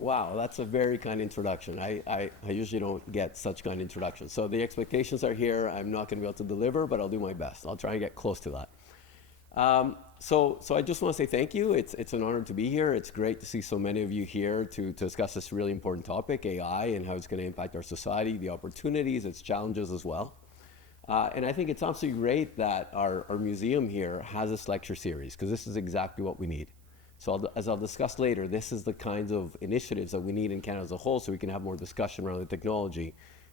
Wow, that's a very kind introduction. I usually don't get such kind introductions. So the expectations are here. I'm not going to be able to deliver, but I'll do my best. I'll try and get close to that. So I just want to say thank you. It's an honor to be here. It's great to see so many of you here to discuss this really important topic, AI, and how it's going to impact our society, the opportunities, its challenges as well. And I think it's absolutely great that our museum here has this lecture series, because this is exactly what we need. So as I'll discuss later, this is the kinds of initiatives that we need in Canada as a whole, so we can have more discussion around the technology,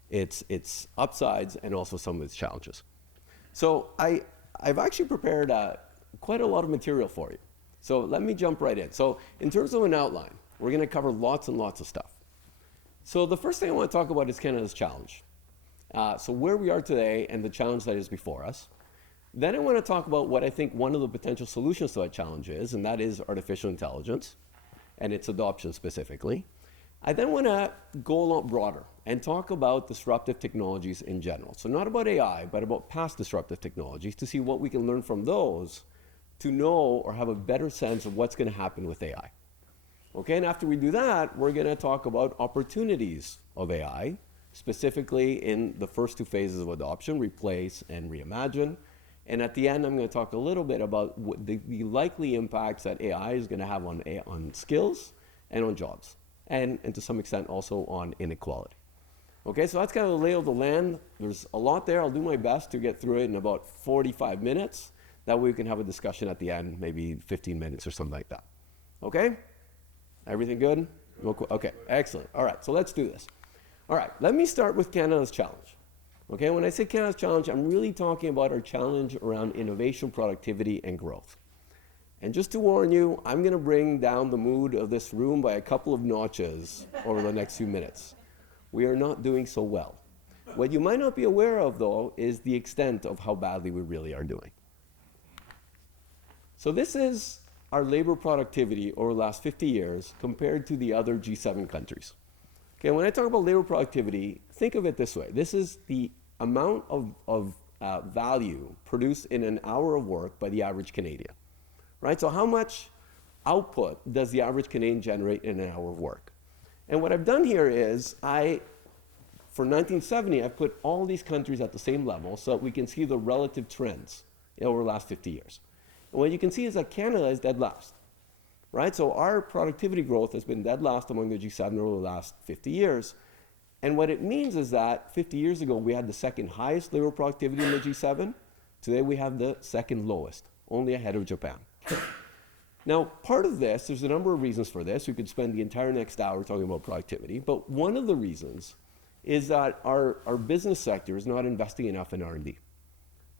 its upsides, and also some of its challenges. So I've actually prepared quite a lot of material for you. So let me jump right in. So in terms of an outline, we're going to cover lots and lots of stuff. So the first thing I want to talk about is Canada's challenge. So where we are today and the challenge that is before us. Then I want to talk about what I think one of the potential solutions to that challenge is, and that is artificial intelligence and its adoption specifically. I then want to go a lot broader and talk about disruptive technologies in general. So not about AI, but about past disruptive technologies to see what we can learn from those to know or have a better sense of what's going to happen with AI. Okay, and after we do that, we're going to talk about opportunities of AI, specifically in the first two phases of adoption, replace and reimagine. And at the end, I'm going to talk a little bit about what the likely impacts that AI is going to have on skills and on jobs, and to some extent also on inequality. Okay, so that's kind of the lay of the land. There's a lot there. I'll do my best to get through it in about 45 minutes. That way we can have a discussion at the end, maybe 15 minutes or something like that. Okay? Everything good? Okay, excellent. All right, so let's do this. All right, let me start with Canada's challenge. Okay, when I say Canada's challenge, I'm really talking about our challenge around innovation, productivity, and growth. And just to warn you, I'm going to bring down the mood of this room by a couple of notches over the next few minutes. We are not doing so well. What you might not be aware of, though, is the extent of how badly we really are doing. So this is our labor productivity over the last 50 years compared to the other G7 countries. Okay, when I talk about labor productivity, think of it this way. This is the amount of value produced in an hour of work by the average Canadian, right? So how much output does the average Canadian generate in an hour of work? And what I've done here is for 1970, I've put all these countries at the same level so that we can see the relative trends over the last 50 years. And what you can see is that Canada is dead last. Right? So our productivity growth has been dead last among the G7 over the last 50 years. And what it means is that 50 years ago, we had the second highest labor productivity in the G7. Today, we have the second lowest, only ahead of Japan. Now, part of this, there's a number of reasons for this. We could spend the entire next hour talking about productivity. But one of the reasons is that our business sector is not investing enough in R&D.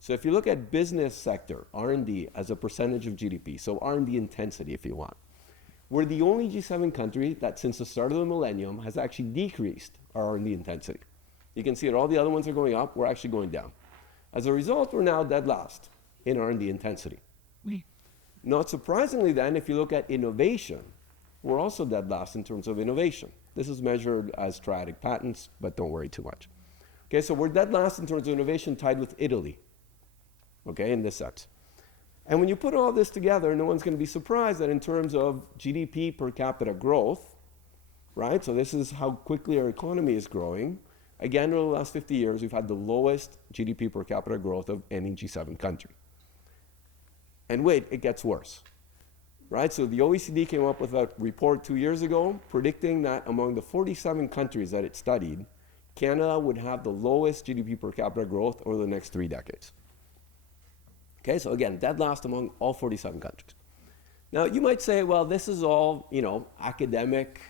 So if you look at business sector, R&D as a percentage of GDP, so R&D intensity if you want, we're the only G7 country that since the start of the millennium has actually decreased our R&D intensity. You can see that all the other ones are going up, we're actually going down. As a result, we're now dead last in R&D intensity. Not surprisingly then, if you look at innovation, we're also dead last in terms of innovation. This is measured as triadic patents, but don't worry too much. Okay, so we're dead last in terms of innovation, tied with Italy. Okay, in this sense. And when you put all this together, no one's going to be surprised that in terms of GDP per capita growth, right, so this is how quickly our economy is growing. Again, over the last 50 years, we've had the lowest GDP per capita growth of any G7 country. And wait, it gets worse, right? So the OECD came up with a report 2 years ago predicting that among the 47 countries that it studied, Canada would have the lowest GDP per capita growth over the next 3 decades. Okay, so again, dead last among all 47 countries. Now, you might say, well, this is all, academic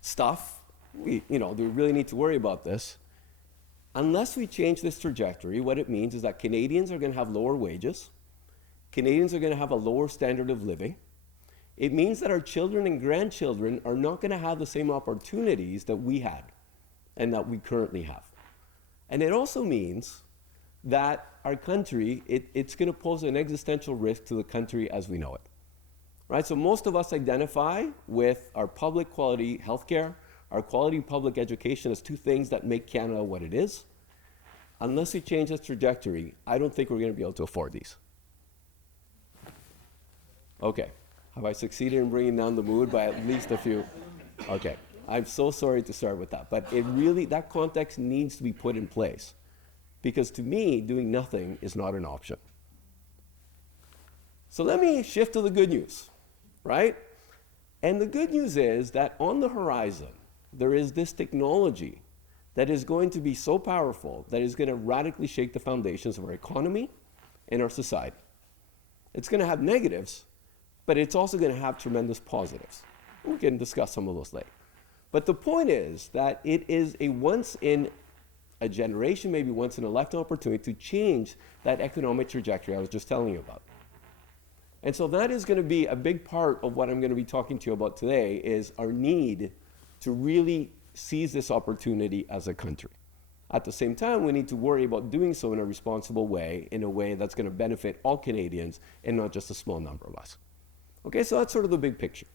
stuff. Do we really need to worry about this? Unless we change this trajectory, what it means is that Canadians are going to have lower wages. Canadians are going to have a lower standard of living. It means that our children and grandchildren are not going to have the same opportunities that we had and that we currently have. And it also means that our country, it's going to pose an existential risk to the country as we know it. Right? So most of us identify with our public quality healthcare, our quality public education as two things that make Canada what it is. Unless we change this trajectory, I don't think we're going to be able to afford these. Okay, have I succeeded in bringing down the mood by at least a few? Okay, I'm so sorry to start with that, but it really, that context needs to be put in place. Because to me, doing nothing is not an option. So let me shift to the good news, right? And the good news is that on the horizon, there is this technology that is going to be so powerful that is going to radically shake the foundations of our economy and our society. It's going to have negatives, but it's also going to have tremendous positives. We can discuss some of those later. But the point is that it is a once in a generation, maybe once in a lifetime opportunity to change that economic trajectory I was just telling you about. And so that is going to be a big part of what I'm going to be talking to you about today, is our need to really seize this opportunity as a country. At the same time, we need to worry about doing so in a responsible way, in a way that's going to benefit all Canadians and not just a small number of us. Okay, so that's sort of the big picture.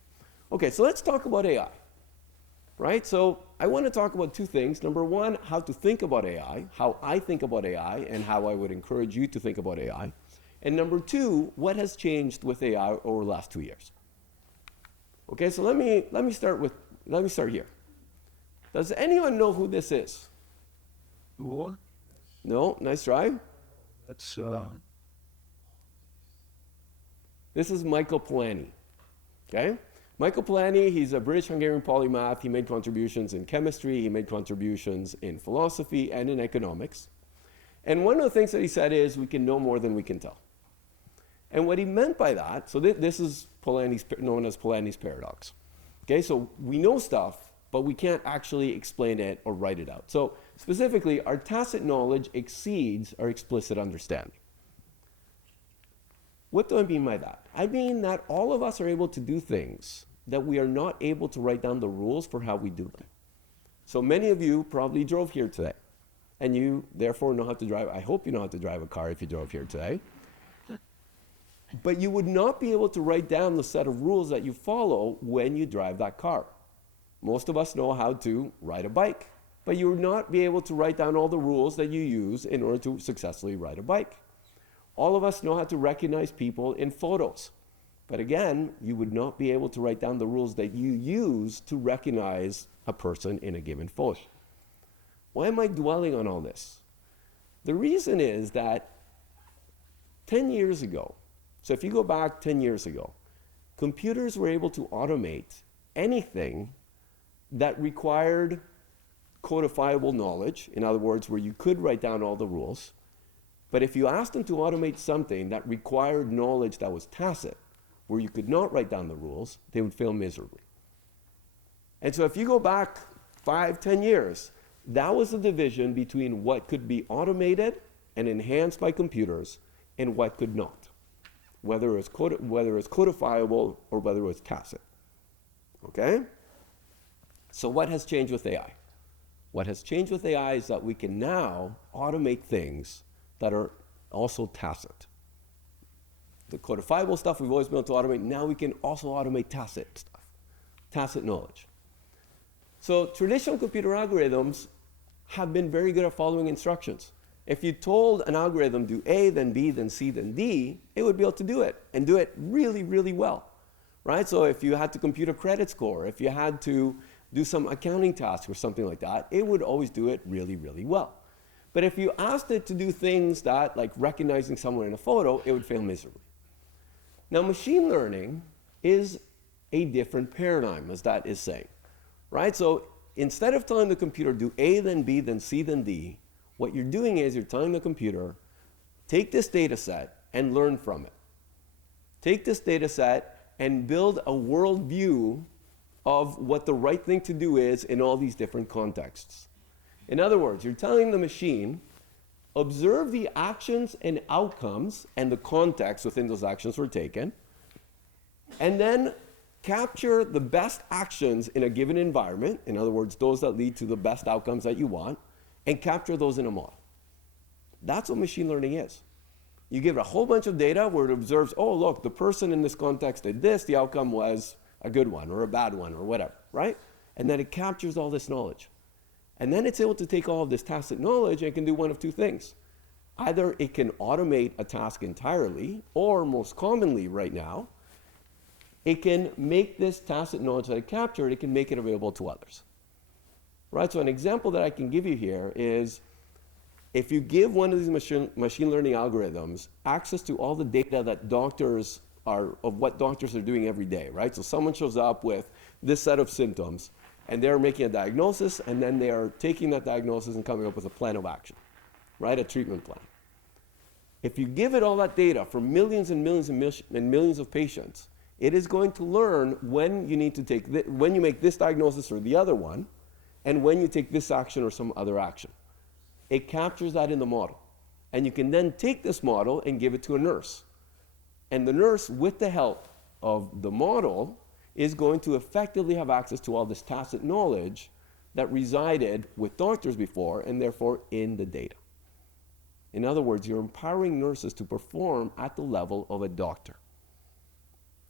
Okay, so let's talk about AI, right? So I want to talk about two things. Number one, how to think about AI, how I think about AI, and how I would encourage you to think about AI. And number two, what has changed with AI over the last 2 years? Okay, so let me start here. Does anyone know who this is? What? No? Nice try. That's This is Michael Polanyi. Okay? Michael Polanyi, he's a British-Hungarian polymath. He made contributions in chemistry, he made contributions in philosophy and in economics. And one of the things that he said is, we can know more than we can tell. And what he meant by that, so this is known as Polanyi's paradox. Okay, so we know stuff, but we can't actually explain it or write it out. So specifically, our tacit knowledge exceeds our explicit understanding. What do I mean by that? I mean that all of us are able to do things that we are not able to write down the rules for how we do them. So many of you probably drove here today, and you therefore know how to drive. I hope you know how to drive a car if you drove here today. But you would not be able to write down the set of rules that you follow when you drive that car. Most of us know how to ride a bike, but you would not be able to write down all the rules that you use in order to successfully ride a bike. All of us know how to recognize people in photos, but again, you would not be able to write down the rules that you use to recognize a person in a given photo. Why am I dwelling on all this? The reason is that 10 years ago, so if you go back 10 years ago, computers were able to automate anything that required codifiable knowledge, in other words, where you could write down all the rules. But if you asked them to automate something that required knowledge that was tacit, where you could not write down the rules, they would fail miserably. And so if you go back 5, 10 years, that was the division between what could be automated and enhanced by computers and what could not, whether it's codifiable or whether it was tacit. Okay? So what has changed with AI? What has changed with AI is that we can now automate things that are also tacit. The codifiable stuff we've always been able to automate, now we can also automate tacit stuff, tacit knowledge. So traditional computer algorithms have been very good at following instructions. If you told an algorithm do A, then B, then C, then D, it would be able to do it, and do it really, really well, right? So if you had to compute a credit score, if you had to do some accounting task or something like that, it would always do it really, really well. But if you asked it to do things that, like recognizing someone in a photo, it would fail miserably. Now, machine learning is a different paradigm, as that is saying, right? So instead of telling the computer do A, then B, then C, then D, what you're doing is you're telling the computer, take this data set and learn from it. Take this data set and build a worldview of what the right thing to do is in all these different contexts. In other words, you're telling the machine, observe the actions and outcomes and the context within those actions were taken, and then capture the best actions in a given environment, in other words, those that lead to the best outcomes that you want, and capture those in a model. That's what machine learning is. You give it a whole bunch of data where it observes, oh, look, the person in this context did this, the outcome was a good one or a bad one or whatever, right? And then it captures all this knowledge. And then it's able to take all of this tacit knowledge and it can do one of two things. Either it can automate a task entirely, or most commonly right now, it can make this tacit knowledge that it captured, it can make it available to others. Right? So an example that I can give you here is if you give one of these machine learning algorithms access to all the data that doctors are, of what doctors are doing every day, right? So someone shows up with this set of symptoms, and they're making a diagnosis, and then they are taking that diagnosis and coming up with a plan of action, right? A treatment plan. If you give it all that data from millions and millions and millions of patients, it is going to learn when you need to take, when you make this diagnosis or the other one, and when you take this action or some other action. It captures that in the model. And you can then take this model and give it to a nurse. And the nurse, with the help of the model, is going to effectively have access to all this tacit knowledge that resided with doctors before, and therefore in the data. In other words, you're empowering nurses to perform at the level of a doctor.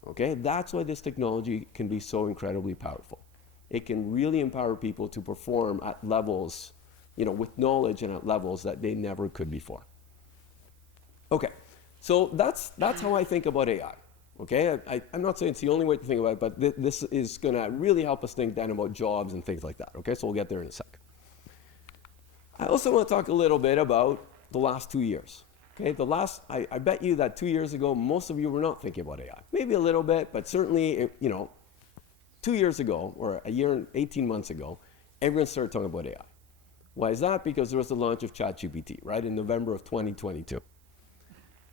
Okay? That's why this technology can be so incredibly powerful. It can really empower people to perform at levels, with knowledge and at levels that they never could before. Okay, so that's how I think about AI. Okay, I'm not saying it's the only way to think about it, but this is going to really help us think then about jobs and things like that. Okay, so we'll get there in a sec. I also want to talk a little bit about the last 2 years. Okay, I bet you that 2 years ago, most of you were not thinking about AI. Maybe a little bit, but certainly, 2 years ago, or a year and 18 months ago, everyone started talking about AI. Why is that? Because there was the launch of ChatGPT, right, in November of 2022.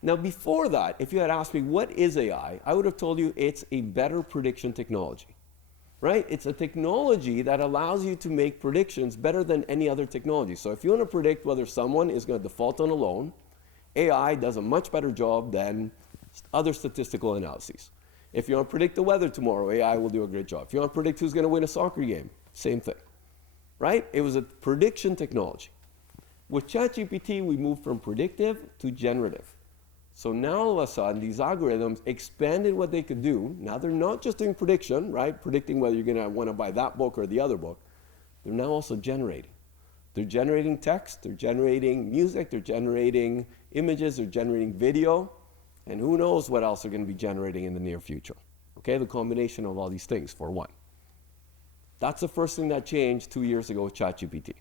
Now, before that, if you had asked me, what is AI? I would have told you it's a better prediction technology, right? It's a technology that allows you to make predictions better than any other technology. So if you want to predict whether someone is going to default on a loan, AI does a much better job than other statistical analyses. If you want to predict the weather tomorrow, AI will do a great job. If you want to predict who's going to win a soccer game, same thing, right? It was a prediction technology. With ChatGPT, we moved from predictive to generative. So now all of a sudden, these algorithms expanded what they could do. Now they're not just doing prediction, right? Predicting whether you're going to want to buy that book or the other book. They're now also generating. They're generating text, they're generating music, they're generating images, they're generating video, and who knows what else they're going to be generating in the near future. Okay, the combination of all these things, for one. That's the first thing that changed 2 years ago with ChatGPT.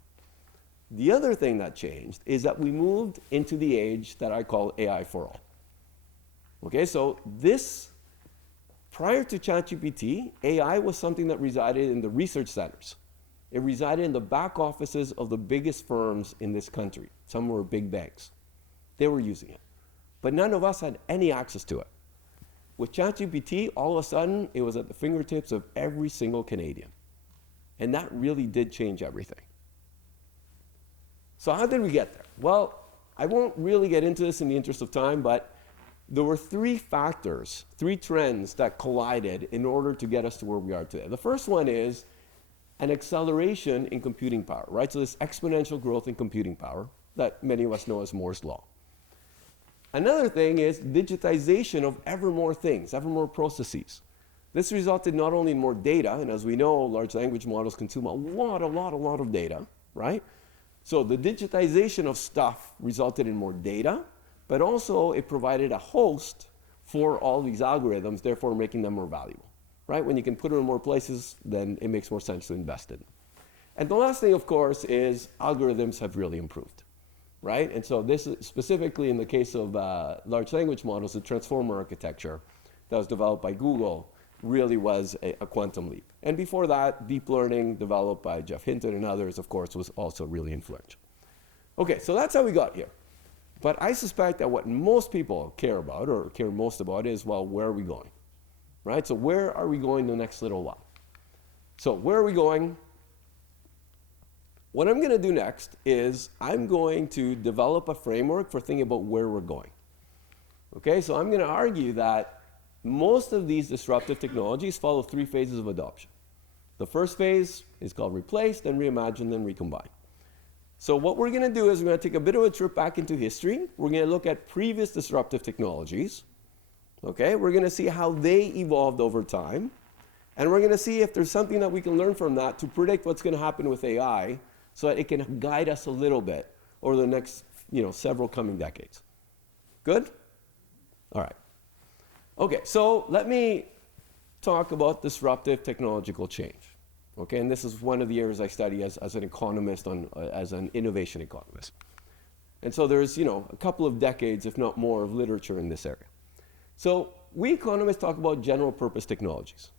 The other thing that changed is that we moved into the age that I call AI for all. Okay, so prior to ChatGPT, AI was something that resided in the research centers. It resided in the back offices of the biggest firms in this country. Some were big banks. They were using it. But none of us had any access to it. With ChatGPT, all of a sudden, it was at the fingertips of every single Canadian. And that really did change everything. So how did we get there? Well, I won't really get into this in the interest of time, but there were three factors, three trends that collided in order to get us to where we are today. The first one is an acceleration in computing power, right? So this exponential growth in computing power that many of us know as Moore's Law. Another thing is digitization of ever more things, ever more processes. This resulted not only in more data, and as we know, large language models consume a lot of data, right? So the digitization of stuff resulted in more data, but also it provided a host for all these algorithms, therefore making them more valuable, right? When you can put them in more places, then it makes more sense to invest in them. And the last thing, of course, is algorithms have really improved, right? And so this is specifically in the case of large language models, the transformer architecture that was developed by Google really was a quantum leap. And before that, deep learning developed by Jeff Hinton and others, of course, was also really influential. Okay, so that's how we got here. But I suspect that what most people care about, or care most about, is, well, where are we going? Right? So where are we going the next little while? So where are we going? What I'm going to do next is I'm going to develop a framework for thinking about where we're going. Okay, so I'm going to argue that most of these disruptive technologies follow three phases of adoption. The first phase is called replace, then reimagine, then recombine. So what we're going to do is we're going to take a bit of a trip back into history. We're going to look at previous disruptive technologies. Okay, we're going to see how they evolved over time. And we're going to see if there's something that we can learn from that to predict what's going to happen with AI so that it can guide us a little bit over the next several coming decades. Good? All right. Okay, so let me talk about disruptive technological change. Okay, and this is one of the areas I study as an economist, as an innovation economist. And so there's, a couple of decades, if not more, of literature in this area. So we economists talk about general purpose technologies,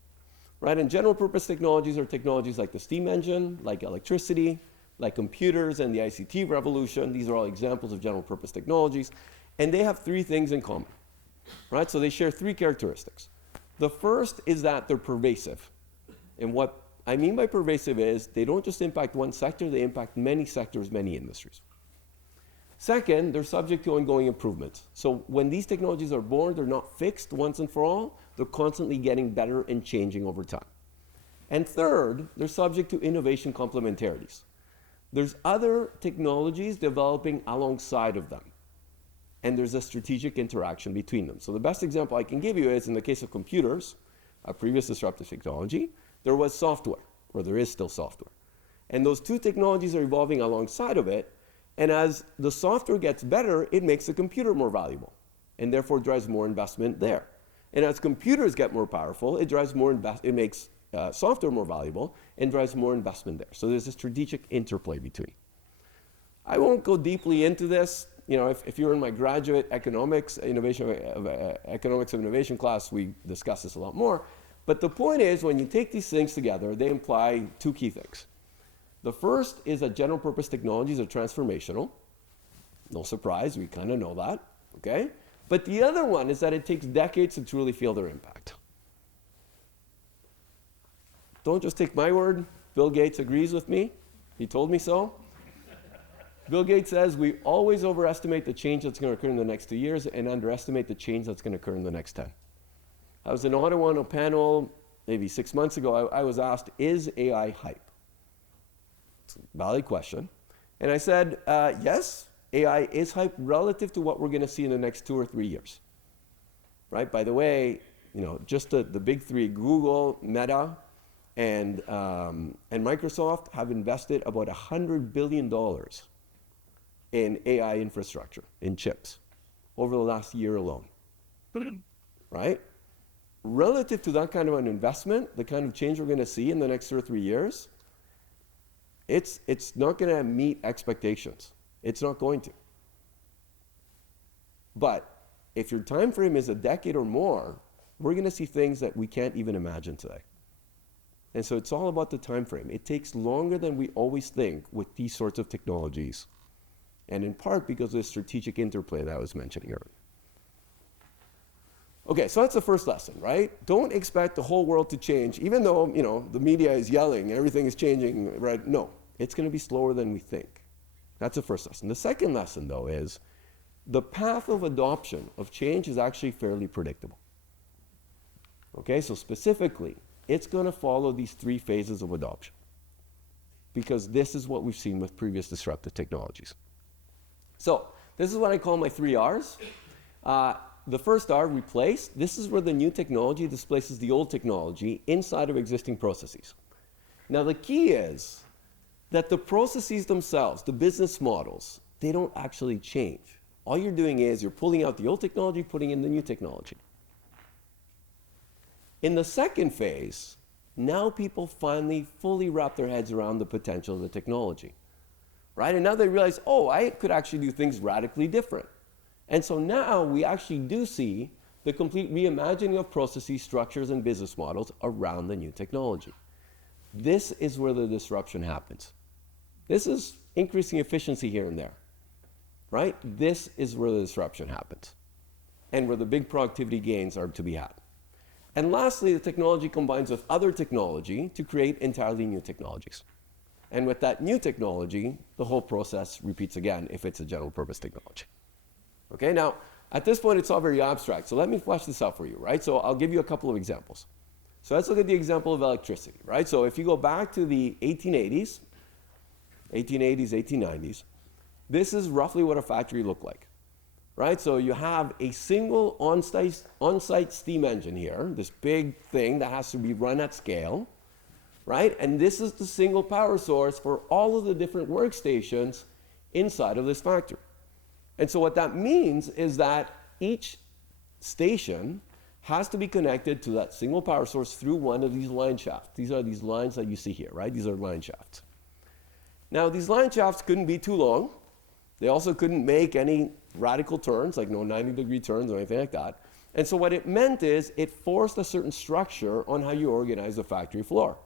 right? And general purpose technologies are technologies like the steam engine, like electricity, like computers and the ICT revolution. These are all examples of general purpose technologies. And they have three things in common, right? So they share three characteristics. The first is that they're pervasive. And what I mean by pervasive is they don't just impact one sector, they impact many sectors, many industries. Second, they're subject to ongoing improvements. So when these technologies are born, they're not fixed once and for all. They're constantly getting better and changing over time. And third, they're subject to innovation complementarities. There's other technologies developing alongside of them. And there's a strategic interaction between them. So the best example I can give you is in the case of computers, a previous disruptive technology, there was software, or there is still software. And those two technologies are evolving alongside of it. And as the software gets better, it makes the computer more valuable, and therefore drives more investment there. And as computers get more powerful, it makes software more valuable and drives more investment there. So there's a strategic interplay between. I won't go deeply into this. If you're in my graduate economics of innovation class, we discuss this a lot more. But the point is, when you take these things together, they imply two key things. The first is that general purpose technologies are transformational. No surprise, we kind of know that, okay? But the other one is that it takes decades to truly feel their impact. Don't just take my word. Bill Gates agrees with me. He told me so. Bill Gates says we always overestimate the change that's going to occur in the next 2 years and underestimate the change that's going to occur in the next 10. I was in Ottawa on a panel maybe 6 months ago. I was asked, is AI hype? It's a valid question. And I said, yes, AI is hype relative to what we're going to see in the next 2 or 3 years. Right? By the way, just the big three, Google, Meta, and Microsoft have invested about $100 billion in AI infrastructure, in chips, over the last year alone. Right? Relative to that kind of an investment, the kind of change we're going to see in the next 2 or 3 years, it's not going to meet expectations. It's not going to. But if your time frame is a decade or more, we're going to see things that we can't even imagine today. And so it's all about the time frame. It takes longer than we always think with these sorts of technologies, and in part because of the strategic interplay that I was mentioning earlier. Okay, so that's the first lesson, right? Don't expect the whole world to change, even though, the media is yelling, everything is changing, right? No, it's going to be slower than we think. That's the first lesson. The second lesson, though, is the path of adoption of change is actually fairly predictable. Okay, so specifically, it's going to follow these 3 phases of adoption, because this is what we've seen with previous disruptive technologies. So this is what I call my 3 R's. The first R, replace. This is where the new technology displaces the old technology inside of existing processes. Now the key is that the processes themselves, the business models, they don't actually change. All you're doing is you're pulling out the old technology, putting in the new technology. In the second phase, now people finally fully wrap their heads around the potential of the technology, right? And now they realize, oh, I could actually do things radically different. And so now we actually do see the complete reimagining of processes, structures, and business models around the new technology. This is where the disruption happens. This is increasing efficiency here and there, right? This is where the disruption happens, and where the big productivity gains are to be had. And lastly, the technology combines with other technology to create entirely new technologies. And with that new technology, the whole process repeats again if it's a general purpose technology. Okay, now, at this point, it's all very abstract. So let me flesh this out for you, right? So I'll give you a couple of examples. So let's look at the example of electricity, right? So if you go back to the 1880s, 1890s, this is roughly what a factory looked like, right? So you have a single on-site steam engine here, this big thing that has to be run at scale, right? And this is the single power source for all of the different workstations inside of this factory. And so what that means is that each station has to be connected to that single power source through one of these line shafts. These are these lines that you see here, right? These are line shafts. Now, these line shafts couldn't be too long. They also couldn't make any radical turns, like no 90-degree turns or anything like that. And so what it meant is it forced a certain structure on how you organize the factory floor.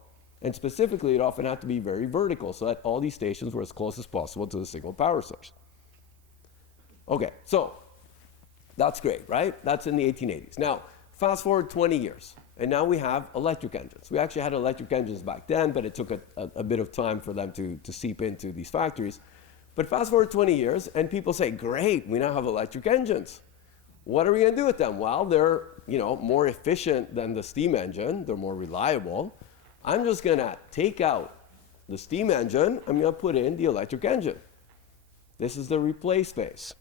And specifically, it often had to be very vertical so that all these stations were as close as possible to the single power source. Okay, so that's great, right? That's in the 1880s. Now, fast forward 20 years, and now we have electric engines. We actually had electric engines back then, but it took a bit of time for them to seep into these factories. But fast forward 20 years, and people say, great, we now have electric engines. What are we going to do with them? Well, they're more efficient than the steam engine. They're more reliable. I'm just going to take out the steam engine. I'm going to put in the electric engine. This is the replace phase.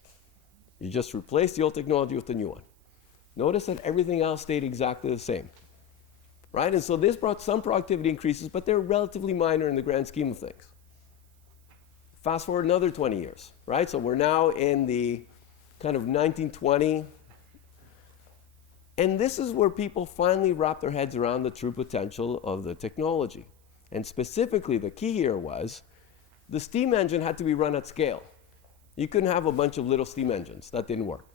You just replace the old technology with the new one. Notice that everything else stayed exactly the same, right? And so this brought some productivity increases, but they're relatively minor in the grand scheme of things. Fast forward another 20 years, right? So we're now in the kind of 1920, and this is where people finally wrap their heads around the true potential of the technology. And specifically, the key here was the steam engine had to be run at scale. You couldn't have a bunch of little steam engines. That didn't work.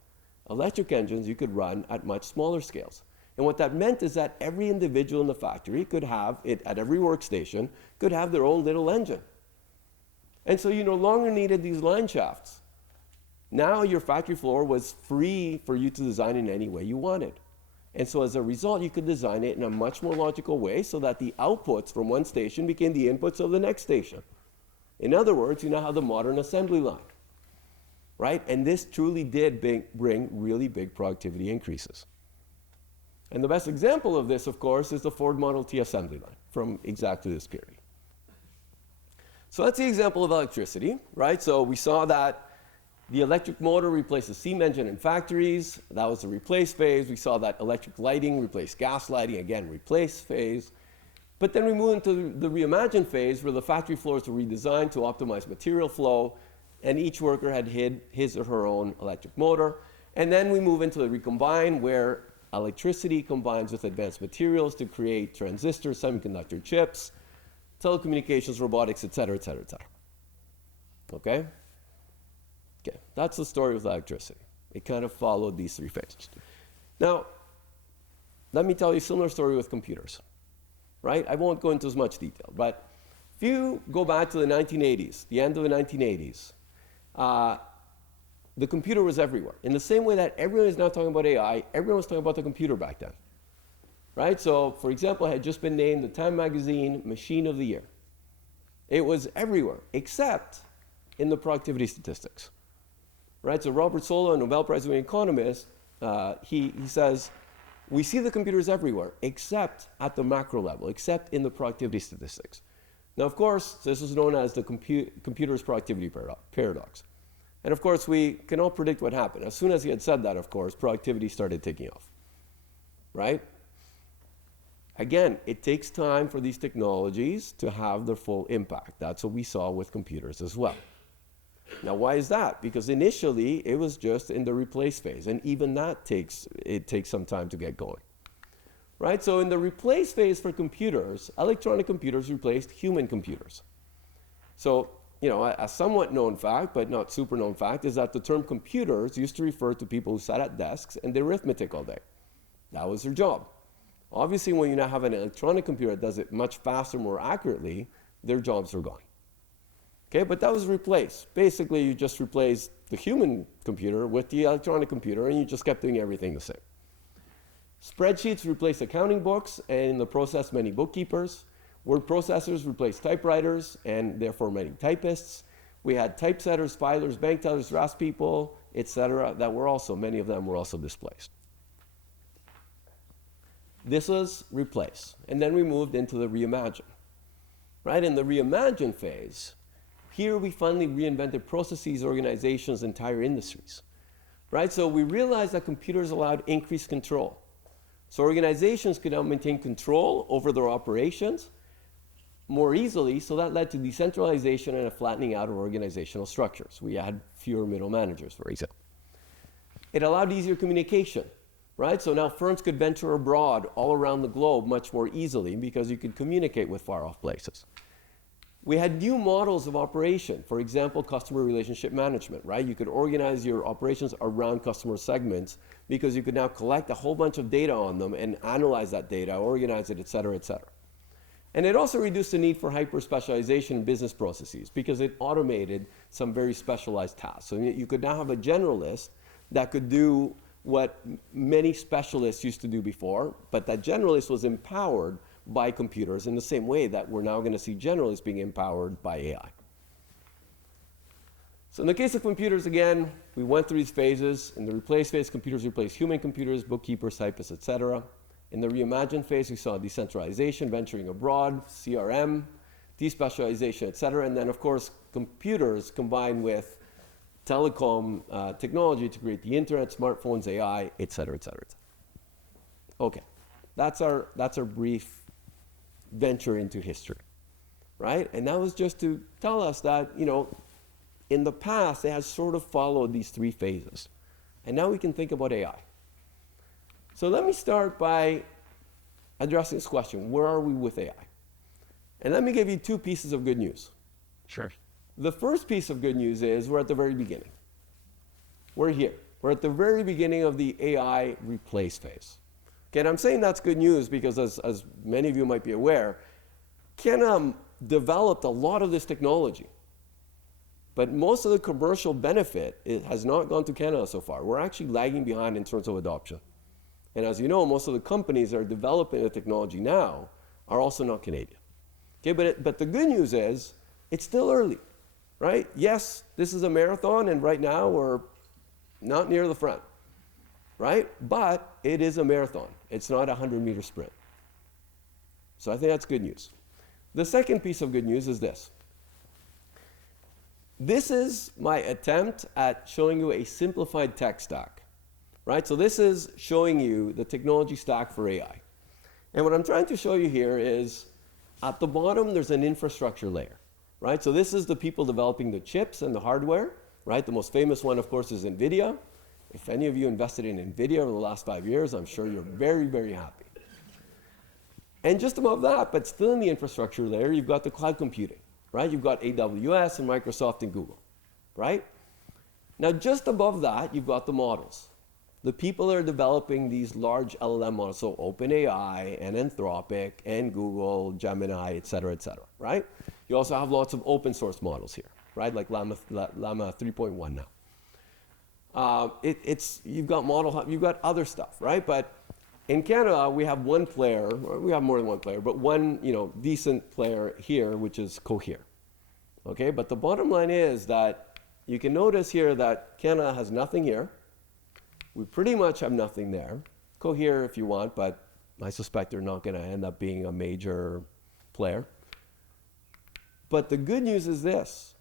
Electric engines you could run at much smaller scales. And what that meant is that every individual in the factory could have it, at every workstation, could have their own little engine. And so you no longer needed these line shafts. Now your factory floor was free for you to design in any way you wanted. And so as a result, you could design it in a much more logical way so that the outputs from one station became the inputs of the next station. In other words, you now have the modern assembly line. Right? And this truly did bring really big productivity increases. And the best example of this, of course, is the Ford Model T assembly line from exactly this period. So that's the example of electricity, right? So we saw that the electric motor replaced the steam engine in factories. That was the replace phase. We saw that electric lighting replaced gas lighting, again, replace phase. But then we moved into the reimagine phase where the factory floors were redesigned to optimize material flow, and each worker had his or her own electric motor. And then we move into the recombine, where electricity combines with advanced materials to create transistors, semiconductor chips, telecommunications, robotics, et cetera, et cetera, et cetera. Okay? Okay, that's the story with electricity. It kind of followed these three phases. Now, let me tell you a similar story with computers, right? I won't go into as much detail, but if you go back to the 1980s, the end of the 1980s, the computer was everywhere. In the same way that everyone is now talking about AI, everyone was talking about the computer back then. Right? So, for example, I had just been named the Time Magazine Machine of the Year. It was everywhere, except in the productivity statistics. Right? So Robert Solow, a Nobel Prize-winning economist, he says, we see the computers everywhere, except at the macro level, except in the productivity statistics. Now, of course, this is known as the computer's productivity paradox. And of course, we can all predict what happened. As soon as he had said that, of course, productivity started taking off. Right? Again, it takes time for these technologies to have their full impact. That's what we saw with computers as well. Now, why is that? Because initially, it was just in the replace phase, and even that takes some time to get going. Right? So in the replace phase for computers, electronic computers replaced human computers. So, a somewhat known fact, but not super known fact, is that the term computers used to refer to people who sat at desks and did arithmetic all day. That was their job. Obviously, when you now have an electronic computer that does it much faster, more accurately, their jobs are gone. Okay, but that was replaced. Basically, you just replaced the human computer with the electronic computer, and you just kept doing everything the same. Spreadsheets replaced accounting books, and in the process, many bookkeepers. Word processors replaced typewriters, and therefore many typists. We had typesetters, filers, bank tellers, drafts people, etc. Many of them were also displaced. This was replace. And then we moved into the reimagine. Right? In the reimagine phase, here we finally reinvented processes, organizations, entire industries. Right? So we realized that computers allowed increased control. So organizations could now maintain control over their operations more easily, so that led to decentralization and a flattening out of organizational structures. We had fewer middle managers, for example. It allowed easier communication. right? So now firms could venture abroad all around the globe much more easily because you could communicate with far-off places. We had new models of operation. For example, customer relationship management, right? You could organize your operations around customer segments because you could now collect a whole bunch of data on them and analyze that data, organize it, et cetera, et cetera. And it also reduced the need for hyper-specialization in business processes because it automated some very specialized tasks. So you could now have a generalist that could do what many specialists used to do before, but that generalist was empowered by computers in the same way that we're now going to see generalists being empowered by AI. So in the case of computers, again, we went through these phases. In the replace phase, computers replaced human computers, bookkeepers, typists, etc. In the reimagine phase, we saw decentralization, venturing abroad, CRM, despecialization, etc. And then, of course, computers combined with telecom technology to create the internet, smartphones, AI, etc., etc., etc. Okay, that's our brief venture into history, right? And that was just to tell us that, in the past, it has sort of followed these three phases. And now we can think about AI. So let me start by addressing this question: where are we with AI? And let me give you two pieces of good news. Sure. The first piece of good news is we're at the very beginning. We're here. We're at the very beginning of the AI replace phase. Okay, and I'm saying that's good news because as many of you might be aware, Canada developed a lot of this technology. But most of the commercial benefit has not gone to Canada so far. We're actually lagging behind in terms of adoption. And as you know, most of the companies that are developing the technology now are also not Canadian. Okay, but the good news is it's still early, right? Yes, this is a marathon, and right now we're not near the front, right? But it is a marathon. It's not a 100-meter sprint. So I think that's good news. The second piece of good news is this. This is my attempt at showing you a simplified tech stack, right? So this is showing you the technology stack for AI. And what I'm trying to show you here is at the bottom, there's an infrastructure layer, right? So this is the people developing the chips and the hardware, right? The most famous one, of course, is NVIDIA. If any of you invested in NVIDIA over the last 5 years, I'm sure you're very, very happy. And just above that, but still in the infrastructure layer, you've got the cloud computing, right? You've got AWS and Microsoft and Google, right? Now, just above that, you've got the models. The people that are developing these large LLM models, so OpenAI and Anthropic and Google, Gemini, et cetera, right? You also have lots of open source models here, right? Like Llama 3.1 now. You've got Model Hub, you've got other stuff, right? But in Canada, we have one player, or we have more than one player, but one decent player here, which is Cohere. Okay, but the bottom line is that you can notice here that Canada has nothing here. We pretty much have nothing there. Cohere if you want, but I suspect they're not going to end up being a major player. But the good news is this.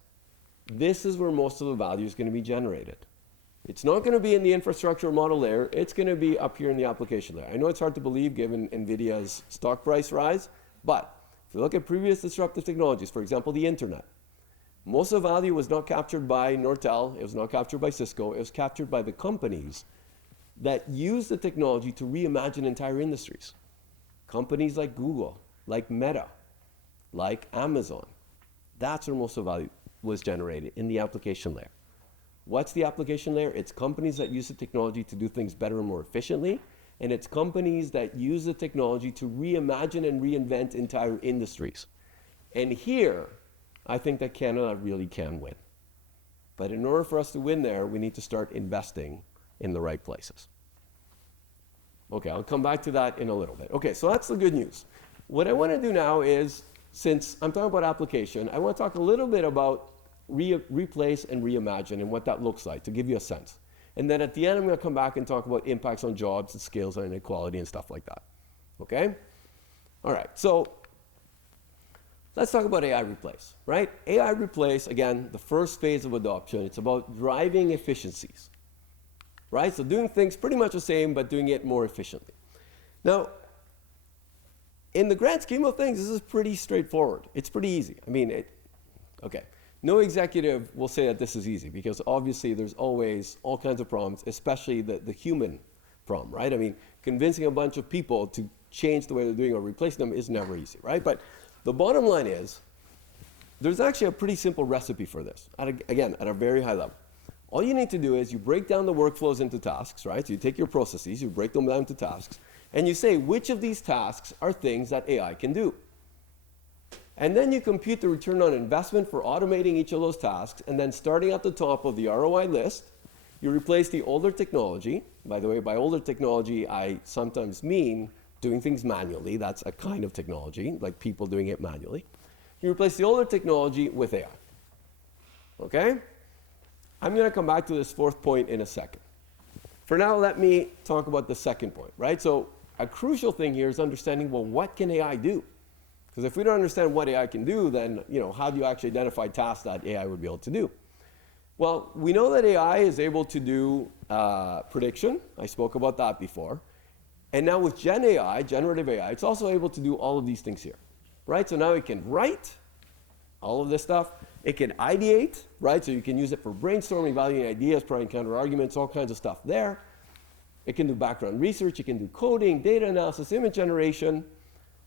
This is where most of the value is going to be generated. It's not going to be in the infrastructure model layer. It's going to be up here in the application layer. I know it's hard to believe given NVIDIA's stock price rise, but if you look at previous disruptive technologies, for example, the internet, most of the value was not captured by Nortel. It was not captured by Cisco. It was captured by the companies that use the technology to reimagine entire industries. Companies like Google, like Meta, like Amazon. That's where most of the value was generated, in the application layer. What's the application layer? It's companies that use the technology to do things better and more efficiently, and it's companies that use the technology to reimagine and reinvent entire industries. And here, I think that Canada really can win. But in order for us to win there, we need to start investing in the right places. Okay, I'll come back to that in a little bit. Okay, so that's the good news. What I want to do now is, since I'm talking about application, I want to talk a little bit about replace and reimagine and what that looks like, to give you a sense. And then at the end, I'm going to come back and talk about impacts on jobs and skills and inequality and stuff like that. Okay? All right, so let's talk about AI replace, right? AI replace, again, the first phase of adoption, it's about driving efficiencies, right? So doing things pretty much the same, but doing it more efficiently. Now, in the grand scheme of things, this is pretty straightforward. It's pretty easy. I mean, okay. No executive will say that this is easy because obviously there's always all kinds of problems, especially the human problem, right? I mean, convincing a bunch of people to change the way they're doing or replace them is never easy, right? But the bottom line is, there's actually a pretty simple recipe for this, again, at a very high level. All you need to do is you break down the workflows into tasks, right? So you take your processes, you break them down into tasks, and you say which of these tasks are things that AI can do. And then you compute the return on investment for automating each of those tasks, and then starting at the top of the ROI list, you replace the older technology. By the way, by older technology, I sometimes mean doing things manually. That's a kind of technology, like people doing it manually. You replace the older technology with AI. Okay? I'm going to come back to this fourth point in a second. For now, let me talk about the second point, right? So a crucial thing here is understanding, well, what can AI do? Because if we don't understand what AI can do, then how do you actually identify tasks that AI would be able to do? Well, we know that AI is able to do prediction. I spoke about that before. And now with Gen AI, generative AI, it's also able to do all of these things here, right? So now it can write all of this stuff. It can ideate, right? So you can use it for brainstorming, evaluating ideas, providing counter arguments, all kinds of stuff there. It can do background research. It can do coding, data analysis, image generation.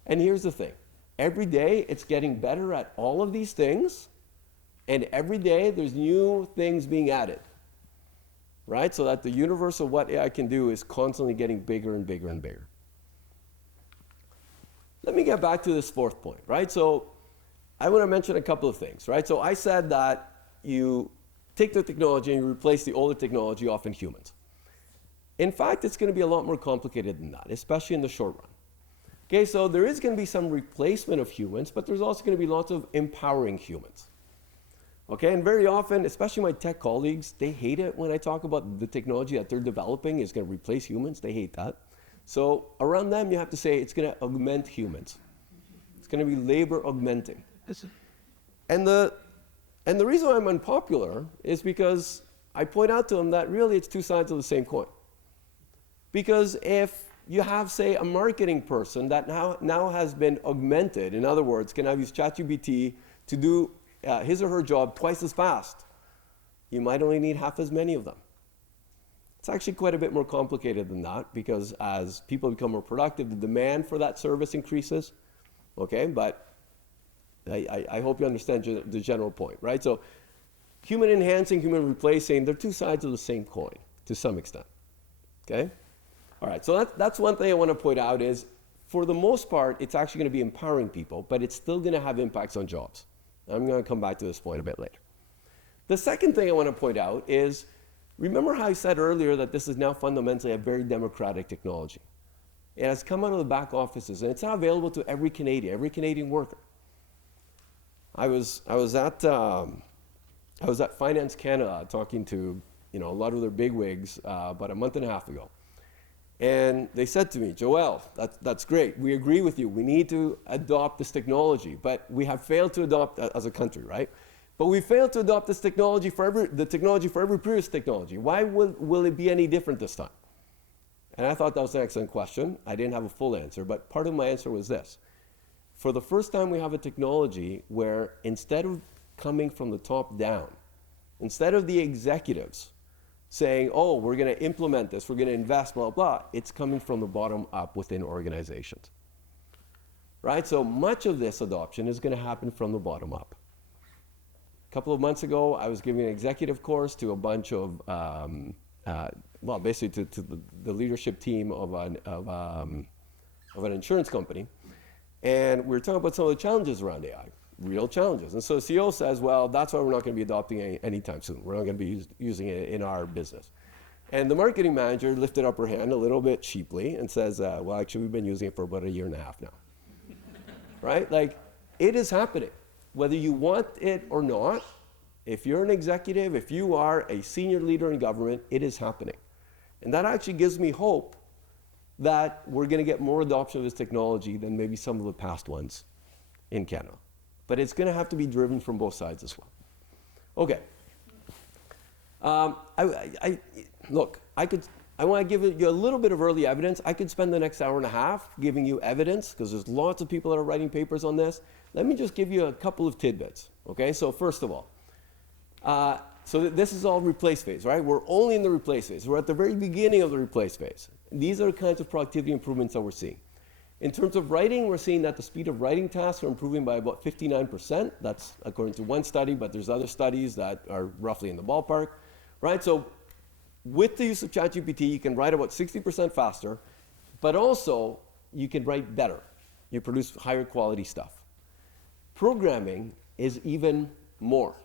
And here's the thing. Every day, it's getting better at all of these things. And every day, there's new things being added, right? So that the universe of what AI can do is constantly getting bigger and bigger and bigger. Let me get back to this fourth point, right? So I want to mention a couple of things, right? So I said that you take the technology and you replace the older technology, often humans. In fact, it's going to be a lot more complicated than that, especially in the short run. Okay, so there is going to be some replacement of humans, but there's also going to be lots of empowering humans. Okay, and very often, especially my tech colleagues, they hate it when I talk about the technology that they're developing is going to replace humans. They hate that. So around them, you have to say it's going to augment humans. It's going to be labor augmenting. And the reason why I'm unpopular is because I point out to them that really it's two sides of the same coin. Because if you have, say, a marketing person that now has been augmented, in other words, can now use ChatGPT to do his or her job twice as fast, you might only need half as many of them. It's actually quite a bit more complicated than that, because as people become more productive, the demand for that service increases. Okay, but I hope you understand the general point, right? So human enhancing, human replacing, they're two sides of the same coin to some extent. Okay? All right, so that's one thing I want to point out is, for the most part, it's actually going to be empowering people, but it's still going to have impacts on jobs. I'm going to come back to this point a bit later. The second thing I want to point out is, remember how I said earlier that this is now fundamentally a very democratic technology. It has come out of the back offices, and it's now available to every Canadian worker. I was at Finance Canada talking to a lot of their bigwigs about a month and a half ago. And they said to me, Joel, that's great. We agree with you. We need to adopt this technology, but we have failed to adopt as a country, right? But we failed to adopt this technology for every previous technology. Why will it be any different this time? And I thought that was an excellent question. I didn't have a full answer, but part of my answer was this. For the first time, we have a technology where instead of coming from the top down, instead of the executives saying, oh, we're going to implement this, we're going to invest, blah, blah, it's coming from the bottom up within organizations. Right? So much of this adoption is going to happen from the bottom up. A couple of months ago, I was giving an executive course to a bunch of, basically to the leadership team of an insurance company. And we were talking about some of the challenges around AI, real challenges. And so the CEO says, well, that's why we're not going to be adopting it anytime soon. We're not going to be using it in our business. And the marketing manager lifted up her hand a little bit cheaply and says, well, actually, we've been using it for about a year and a half now. Right? Like, it is happening. Whether you want it or not, if you're an executive, if you are a senior leader in government, it is happening. And that actually gives me hope that we're going to get more adoption of this technology than maybe some of the past ones in Canada. But it's going to have to be driven from both sides as well. Okay. Look, I want to give you a little bit of early evidence. I could spend the next hour and a half giving you evidence, because there's lots of people that are writing papers on this. Let me just give you a couple of tidbits. Okay, so first of all, this is all replace phase, right? We're only in the replace phase. We're at the very beginning of the replace phase. these are the kinds of productivity improvements that we're seeing. In terms of writing, we're seeing that the speed of writing tasks are improving by about 59%. That's according to one study, but there's other studies that are roughly in the ballpark, right? So with the use of ChatGPT, you can write about 60% faster, but also you can write better. You produce higher quality stuff. Programming is even more.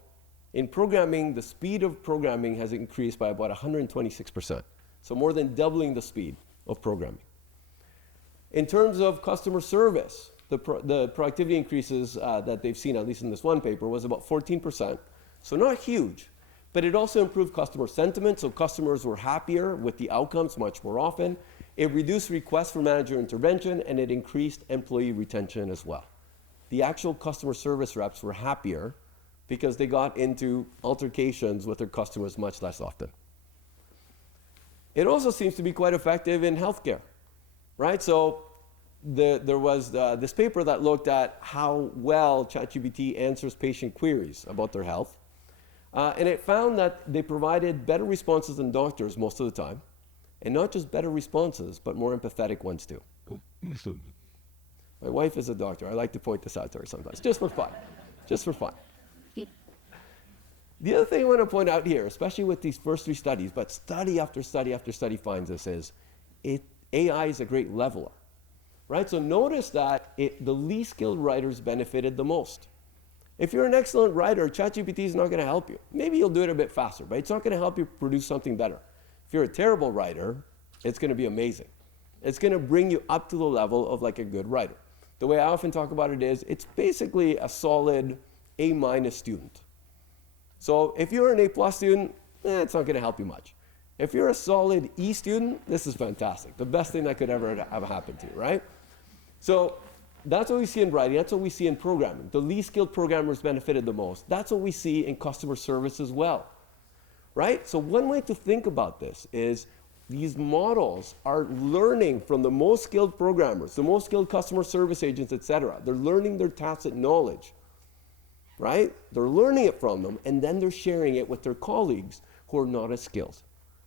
In programming, the speed of programming has increased by about 126%. So more than doubling the speed of programming. In terms of customer service, the productivity increases that they've seen, at least in this one paper, was about 14%. So not huge, but it also improved customer sentiment, so customers were happier with the outcomes much more often. It reduced requests for manager intervention, and it increased employee retention as well. The actual customer service reps were happier because they got into altercations with their customers much less often. It also seems to be quite effective in healthcare, right? So there was this paper that looked at how well ChatGPT answers patient queries about their health. And it found that they provided better responses than doctors most of the time. And not just better responses, but more empathetic ones too. My wife is a doctor. I like to point this out to her sometimes, just for fun. Just for fun. The other thing I want to point out here, especially with these first three studies, but study after study after study finds this, is AI is a great leveler, right? So notice that the least skilled writers benefited the most. If you're an excellent writer, ChatGPT is not going to help you. Maybe you'll do it a bit faster, but it's not going to help you produce something better. If you're a terrible writer, it's going to be amazing. It's going to bring you up to the level of like a good writer. The way I often talk about it is, it's basically a solid A- student. So if you're an A+ student, it's not going to help you much. If you're a solid E student, this is fantastic. The best thing that could ever have happened to you, right? So that's what we see in writing. That's what we see in programming. The least skilled programmers benefited the most. That's what we see in customer service as well, right? So one way to think about this is these models are learning from the most skilled programmers, the most skilled customer service agents, etc. They're learning their tacit knowledge, right? They're learning it from them, and then they're sharing it with their colleagues who are not as skilled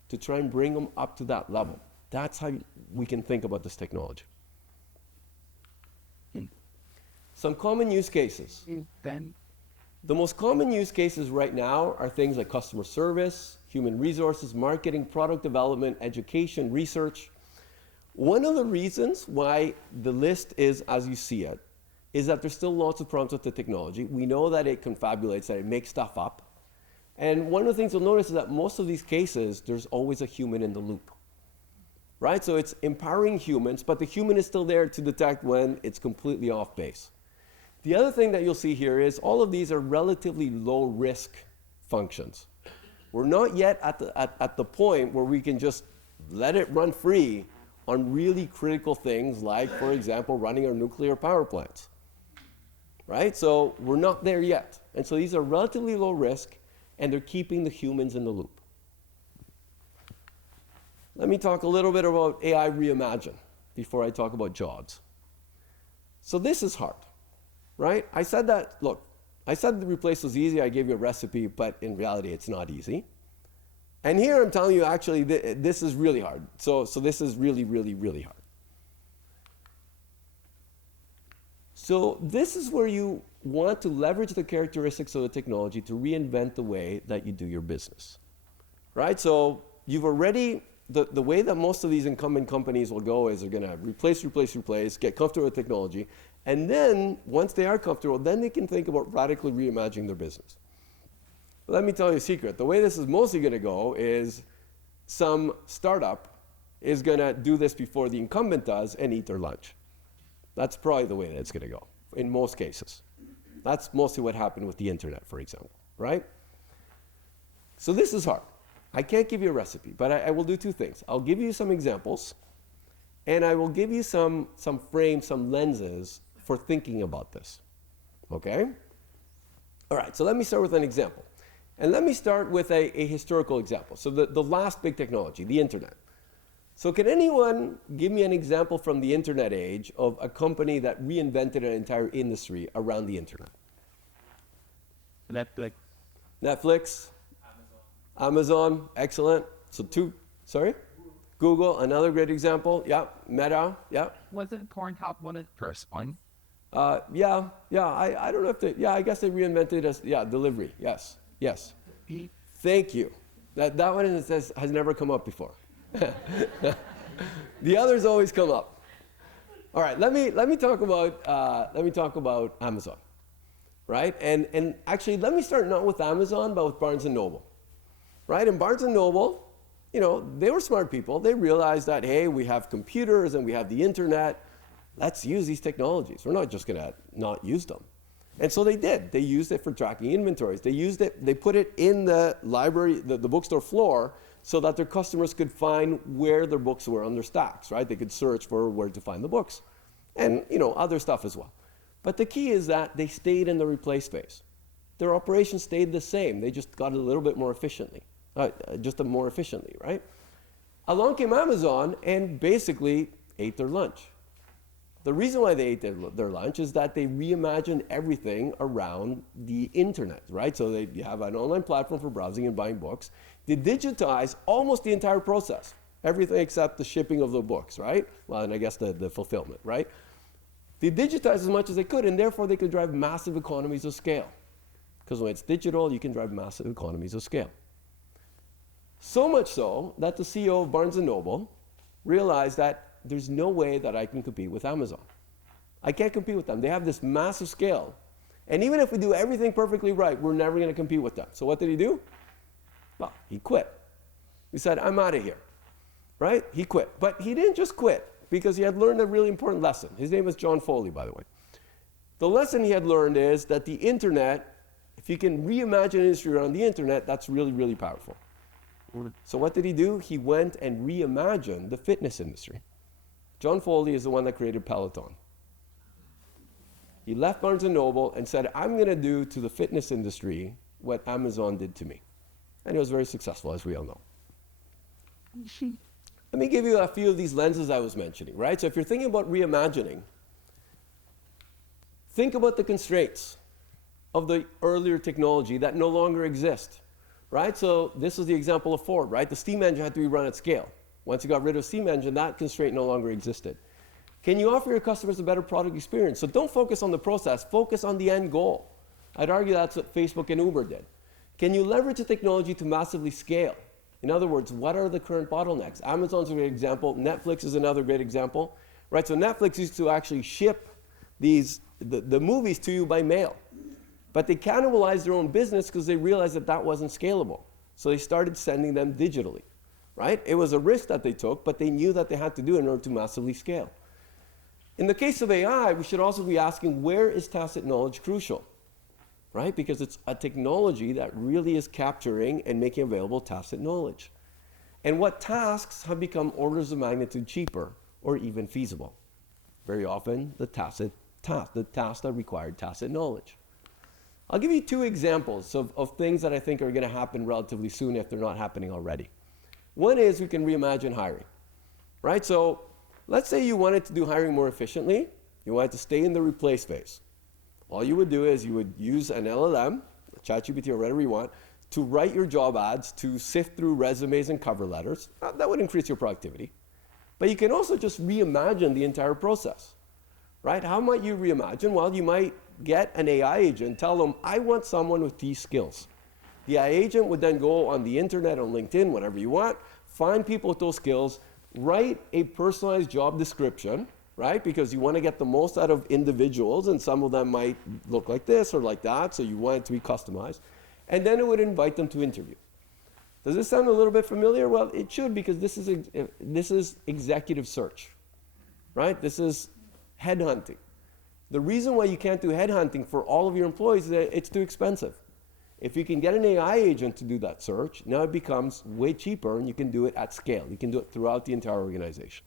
to try and bring them up to that level. That's how we can think about this technology. Some common use cases. Then The most common use cases right now are things like customer service, human resources, marketing, product development, education, research. One of the reasons why the list is as you see it is that there's still lots of problems with the technology. We know that it confabulates, that it makes stuff up. And one of the things you'll notice is that most of these cases, there's always a human in the loop, right? So it's empowering humans, but the human is still there to detect when it's completely off base. The other thing that you'll see here is all of these are relatively low risk functions. We're not yet at the point where we can just let it run free on really critical things like, for example, running our nuclear power plants, right? So we're not there yet. And so these are relatively low risk, and they're keeping the humans in the loop. Let me talk a little bit about AI Reimagine before I talk about jobs. So this is hard, right? I said that, look, I said the replace was easy, I gave you a recipe, but in reality it's not easy. And here I'm telling you actually this is really hard. So this is really, really, really hard. So this is where you want to leverage the characteristics of the technology to reinvent the way that you do your business, right? So you've already, the way that most of these incumbent companies will go is they're going to replace, get comfortable with technology, and then once they are comfortable, then they can think about radically reimagining their business. But let me tell you a secret. The way this is mostly going to go is some startup is going to do this before the incumbent does and eat their lunch. That's probably the way that it's going to go in most cases. That's mostly what happened with the internet, for example, right? So this is hard. I can't give you a recipe, but I will do two things. I'll give you some examples, and I will give you some frames, some lenses for thinking about this, okay? All right, so let me start with an example. And let me start with a historical example. So the last big technology, the internet. So can anyone give me an example from the internet age of a company that reinvented an entire industry around the internet? Netflix. Amazon, excellent. So two, sorry? Google, another great example. Yeah, Meta. Yeah. Wasn't Pornhub one of the first one? Yeah. I don't know if they. Yeah, I guess they reinvented as delivery. Yes. Thank you. That one has never come up before. The others always come up. All right. Let me talk about Amazon, right? And actually, let me start not with Amazon, but with Barnes and Noble, right? And Barnes and Noble, they were smart people. They realized that, hey, we have computers and we have the internet. Let's use these technologies. We're not just going to not use them. And so they did. They used it for tracking inventories. They put it in the library, the bookstore floor, so that their customers could find where their books were on their stacks, right? They could search for where to find the books. And, other stuff as well. But the key is that they stayed in the replay space. Their operations stayed the same. They just got a little bit more efficiently. More efficiently, right? Along came Amazon and basically ate their lunch. The reason why they ate their lunch is that they reimagined everything around the internet, right? So you have an online platform for browsing and buying books. They digitized almost the entire process, everything except the shipping of the books, right? Well, and I guess the fulfillment, right? They digitized as much as they could, and therefore they could drive massive economies of scale. Because when it's digital, you can drive massive economies of scale. So much so that the CEO of Barnes & Noble realized that there's no way that I can compete with Amazon. I can't compete with them. They have this massive scale. And even if we do everything perfectly right, we're never going to compete with them. So what did he do? Well, he quit. He said, I'm out of here. Right? He quit. But he didn't just quit because he had learned a really important lesson. His name was John Foley, by the way. The lesson he had learned is that the internet, if you can reimagine industry around the internet, that's really, really powerful. So what did he do? He went and reimagined the fitness industry. John Foley is the one that created Peloton. He left Barnes & Noble and said, I'm going to do to the fitness industry what Amazon did to me. And it was very successful, as we all know. Let me give you a few of these lenses I was mentioning, right? So if you're thinking about reimagining, think about the constraints of the earlier technology that no longer exist, right? So this is the example of Ford, right? The steam engine had to be run at scale. Once you got rid of steam engine, that constraint no longer existed. Can you offer your customers a better product experience? So don't focus on the process, focus on the end goal. I'd argue that's what Facebook and Uber did. Can you leverage the technology to massively scale? In other words, what are the current bottlenecks? Amazon's a great example. Netflix is another great example, right? So Netflix used to actually ship the movies to you by mail. But they cannibalized their own business because they realized that that wasn't scalable. So they started sending them digitally, right? It was a risk that they took, but they knew that they had to do it in order to massively scale. In the case of AI, we should also be asking, where is tacit knowledge crucial? Right? Because it's a technology that really is capturing and making available tacit knowledge. And what tasks have become orders of magnitude cheaper or even feasible? Very often, the tasks that required tacit knowledge. I'll give you two examples of things that I think are going to happen relatively soon if they're not happening already. One is we can reimagine hiring, right? So let's say you wanted to do hiring more efficiently. You wanted to stay in the replace phase. All you would do is you would use an LLM, ChatGPT or whatever you want, to write your job ads, to sift through resumes and cover letters. That would increase your productivity. But you can also just reimagine the entire process, right? How might you reimagine? Well, you might get an AI agent, tell them, I want someone with these skills. The AI agent would then go on the internet, on LinkedIn, whatever you want, find people with those skills, write a personalized job description, right? Because you want to get the most out of individuals, and some of them might look like this or like that, so you want it to be customized. And then it would invite them to interview. Does this sound a little bit familiar? Well, it should, because this is executive search, right? This is headhunting. The reason why you can't do headhunting for all of your employees is that it's too expensive. If you can get an AI agent to do that search, now it becomes way cheaper, and you can do it at scale. You can do it throughout the entire organization.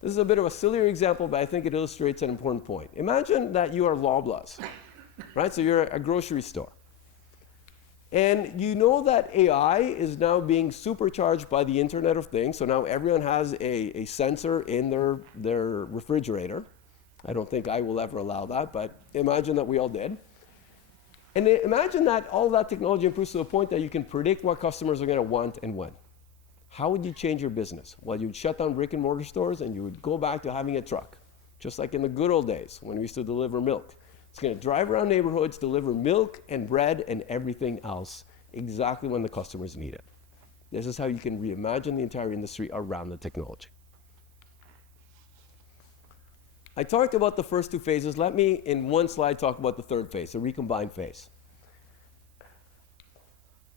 This is a bit of a sillier example, but I think it illustrates an important point. Imagine that you are Loblaws, right? So you're a grocery store. And you know that AI is now being supercharged by the Internet of Things. So now everyone has a sensor in their refrigerator. I don't think I will ever allow that, but imagine that we all did. And imagine that all that technology improves to the point that you can predict what customers are going to want and when. how would you change your business? Well, you'd shut down brick and mortar stores and you would go back to having a truck, just like in the good old days when we used to deliver milk. It's going to drive around neighborhoods, deliver milk and bread and everything else exactly when the customers need it. This is how you can reimagine the entire industry around the technology. I talked about the first two phases. Let me, in one slide, talk about the third phase, the recombined phase.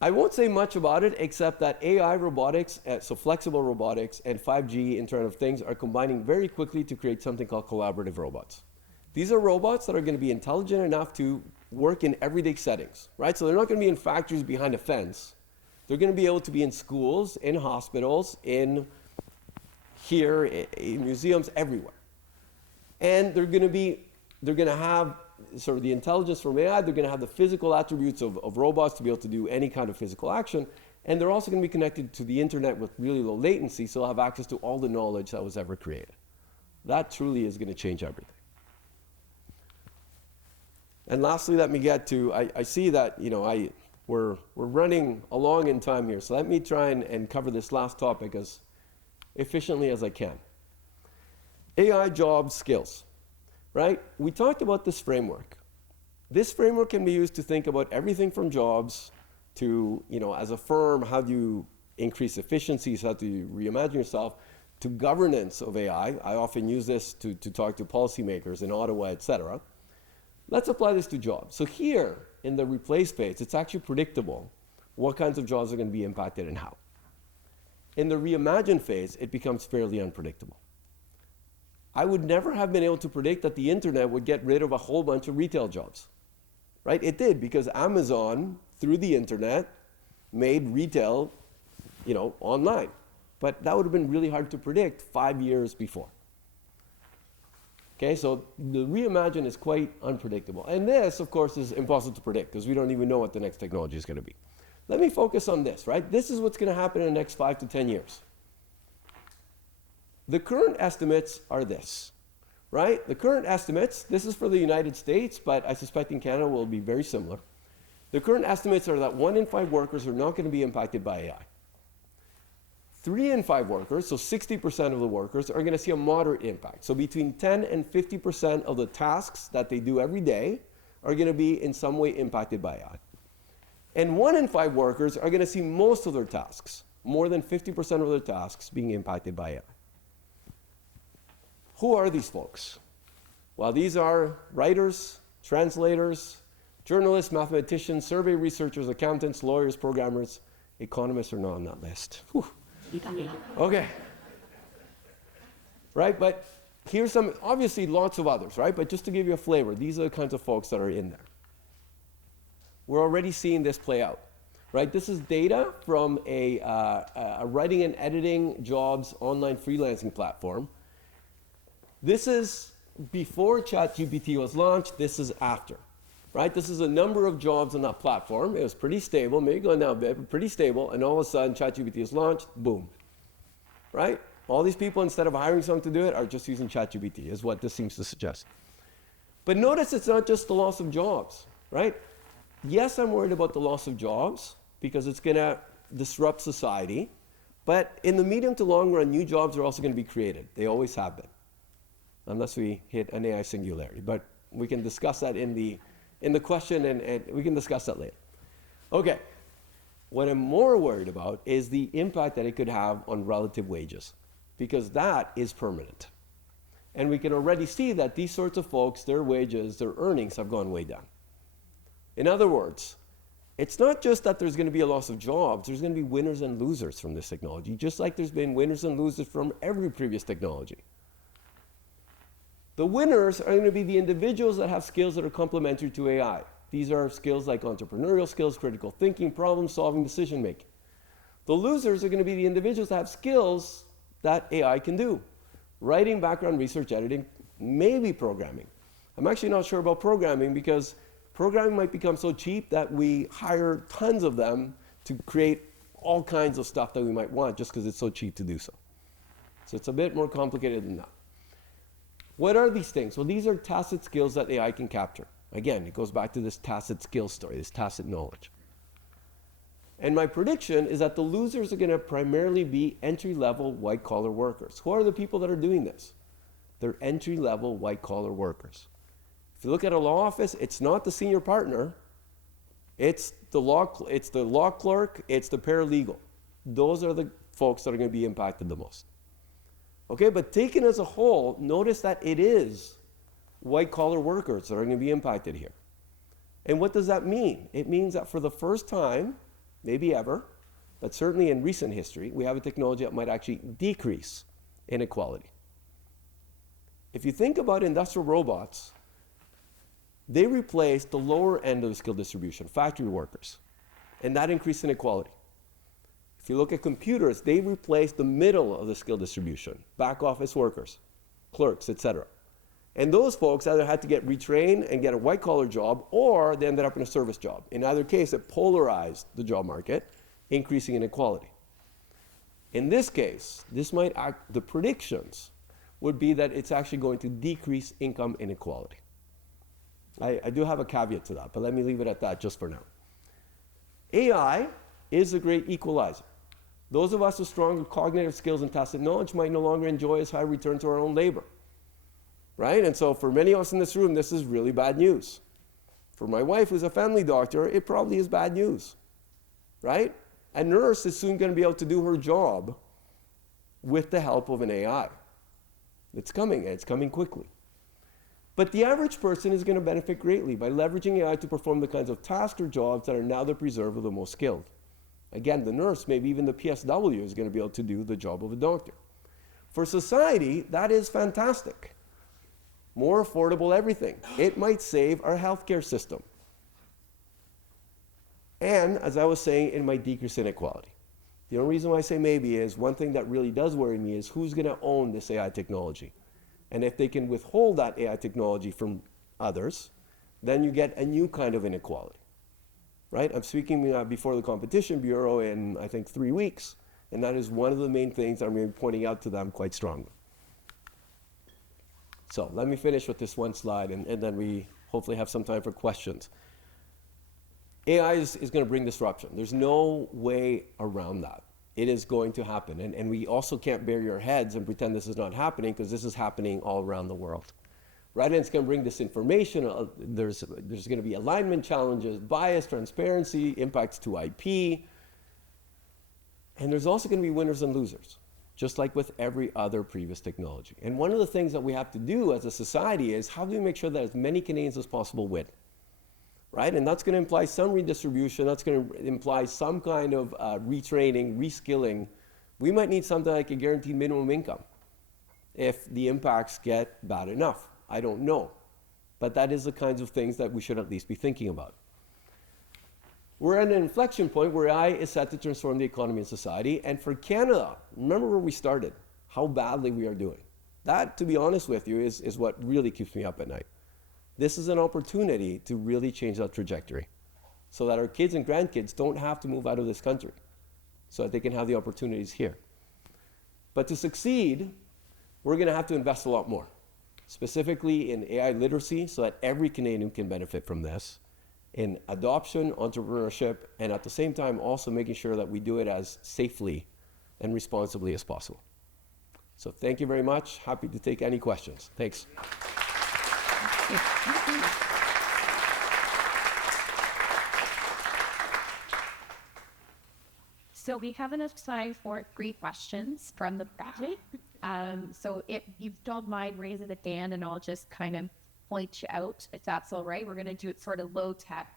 I won't say much about it except that AI robotics, so flexible robotics, and 5G, Internet of Things, are combining very quickly to create something called collaborative robots. These are robots that are going to be intelligent enough to work in everyday settings, right? So they're not going to be in factories behind a fence. They're going to be able to be in schools, in hospitals, in museums, everywhere. And they're going to have sort of the intelligence from AI. They're going to have the physical attributes of robots to be able to do any kind of physical action. And they're also going to be connected to the internet with really low latency, so they'll have access to all the knowledge that was ever created. That truly is going to change everything. And lastly, let me get to, I see that, we're running along in time here, so let me try and cover this last topic as efficiently as I can. AI job skills, right? We talked about this framework. This framework can be used to think about everything from jobs to, as a firm, how do you increase efficiencies, how do you reimagine yourself, to governance of AI. I often use this to talk to policymakers in Ottawa, et cetera. Let's apply this to jobs. So here, in the replace phase, it's actually predictable what kinds of jobs are going to be impacted and how. In the reimagine phase, it becomes fairly unpredictable. I would never have been able to predict that the internet would get rid of a whole bunch of retail jobs, right? It did, because Amazon, through the internet, made retail, online. But that would have been really hard to predict 5 years before. Okay, so the reimagine is quite unpredictable. And this, of course, is impossible to predict because we don't even know what the next technology is going to be. Let me focus on this, right? This is what's going to happen in the next 5 to 10 years. The current estimates are this, right? The current estimates, this is for the United States, but I suspect in Canada will be very similar. The current estimates are that 1 in 5 workers are not going to be impacted by AI. 3 in 5 workers, so 60% of the workers, are going to see a moderate impact. So between 10 and 50% of the tasks that they do every day are going to be in some way impacted by AI. And 1 in 5 workers are going to see most of their tasks, more than 50% of their tasks, being impacted by AI. Who are these folks? Well, these are writers, translators, journalists, mathematicians, survey researchers, accountants, lawyers, programmers. Economists are not on that list. Whew. Okay. Right, but here's some, obviously lots of others, right? But just to give you a flavor, these are the kinds of folks that are in there. We're already seeing this play out, right? This is data from a writing and editing jobs online freelancing platform. This is before ChatGPT was launched. This is after, right? This is a number of jobs on that platform. It was pretty stable, maybe going down a bit, but pretty stable. And all of a sudden, ChatGPT is launched, boom, right? All these people, instead of hiring someone to do it, are just using ChatGPT, is what this seems to suggest. But notice it's not just the loss of jobs, right? Yes, I'm worried about the loss of jobs because it's going to disrupt society. But in the medium to long run, new jobs are also going to be created. They always have been, unless we hit an AI singularity. But we can discuss that in the question, and we can discuss that later. Okay, what I'm more worried about is the impact that it could have on relative wages, because that is permanent. And we can already see that these sorts of folks, their wages, their earnings have gone way down. In other words, it's not just that there's going to be a loss of jobs, there's going to be winners and losers from this technology, just like there's been winners and losers from every previous technology. The winners are going to be the individuals that have skills that are complementary to AI. These are skills like entrepreneurial skills, critical thinking, problem solving, decision making. The losers are going to be the individuals that have skills that AI can do. Writing, background research, editing, maybe programming. I'm actually not sure about programming because programming might become so cheap that we hire tons of them to create all kinds of stuff that we might want just because it's so cheap to do so. So it's a bit more complicated than that. What are these things? Well, these are tacit skills that AI can capture. Again, it goes back to this tacit skill story, this tacit knowledge. And my prediction is that the losers are going to primarily be entry-level white-collar workers. Who are the people that are doing this? They're entry-level white-collar workers. If you look at a law office, it's not the senior partner. It's the law clerk, it's the paralegal. Those are the folks that are going to be impacted the most. Okay, but taken as a whole, notice that it is white-collar workers that are going to be impacted here. And what does that mean? It means that for the first time, maybe ever, but certainly in recent history, we have a technology that might actually decrease inequality. If you think about industrial robots, they replace the lower end of the skill distribution, factory workers, and that increased inequality. If you look at computers, they replace the middle of the skill distribution, back office workers, clerks, etc. And those folks either had to get retrained and get a white-collar job, or they ended up in a service job. In either case, it polarized the job market, increasing inequality. In this case, the predictions would be that it's actually going to decrease income inequality. I do have a caveat to that, but let me leave it at that just for now. AI is a great equalizer. Those of us with stronger cognitive skills and tacit knowledge might no longer enjoy as high return to our own labor, right? And so for many of us in this room, this is really bad news. For my wife, who's a family doctor, it probably is bad news, right? A nurse is soon going to be able to do her job with the help of an AI. It's coming, and it's coming quickly. But the average person is going to benefit greatly by leveraging AI to perform the kinds of tasks or jobs that are now the preserve of the most skilled. Again, the nurse, maybe even the PSW, is going to be able to do the job of a doctor. For society, that is fantastic. More affordable everything. It might save our healthcare system. And, as I was saying, it might decrease inequality. The only reason why I say maybe is one thing that really does worry me is who's going to own this AI technology. And if they can withhold that AI technology from others, then you get a new kind of inequality, right? I'm speaking before the Competition Bureau in, I think, 3 weeks, and that is one of the main things I'm going to be pointing out to them quite strongly. So let me finish with this one slide, and then we hopefully have some time for questions. AI is going to bring disruption. There's no way around that. It is going to happen. And we also can't bury our heads and pretend this is not happening, because this is happening all around the world. Right? And it's going to bring disinformation. There's going to be alignment challenges, bias, transparency, impacts to IP. And there's also going to be winners and losers, just like with every other previous technology. And one of the things that we have to do as a society is how do we make sure that as many Canadians as possible win? Right? And that's going to imply some redistribution. That's going to imply some kind of retraining, reskilling. We might need something like a guaranteed minimum income if the impacts get bad enough. I don't know. But that is the kinds of things that we should at least be thinking about. We're at an inflection point where AI is set to transform the economy and society. And for Canada, remember where we started, how badly we are doing. That, to be honest with you, is what really keeps me up at night. This is an opportunity to really change that trajectory so that our kids and grandkids don't have to move out of this country, so that they can have the opportunities here. But to succeed, we're going to have to invest a lot more, specifically in AI literacy so that every Canadian can benefit from this, in adoption, entrepreneurship, and at the same time also making sure that we do it as safely and responsibly as possible. So thank you very much. Happy to take any questions. Thanks. So we have enough time for 3 questions from the public. So if you don't mind raising the hand, and I'll just kind of point you out, if that's all right. We're going to do it sort of low tech.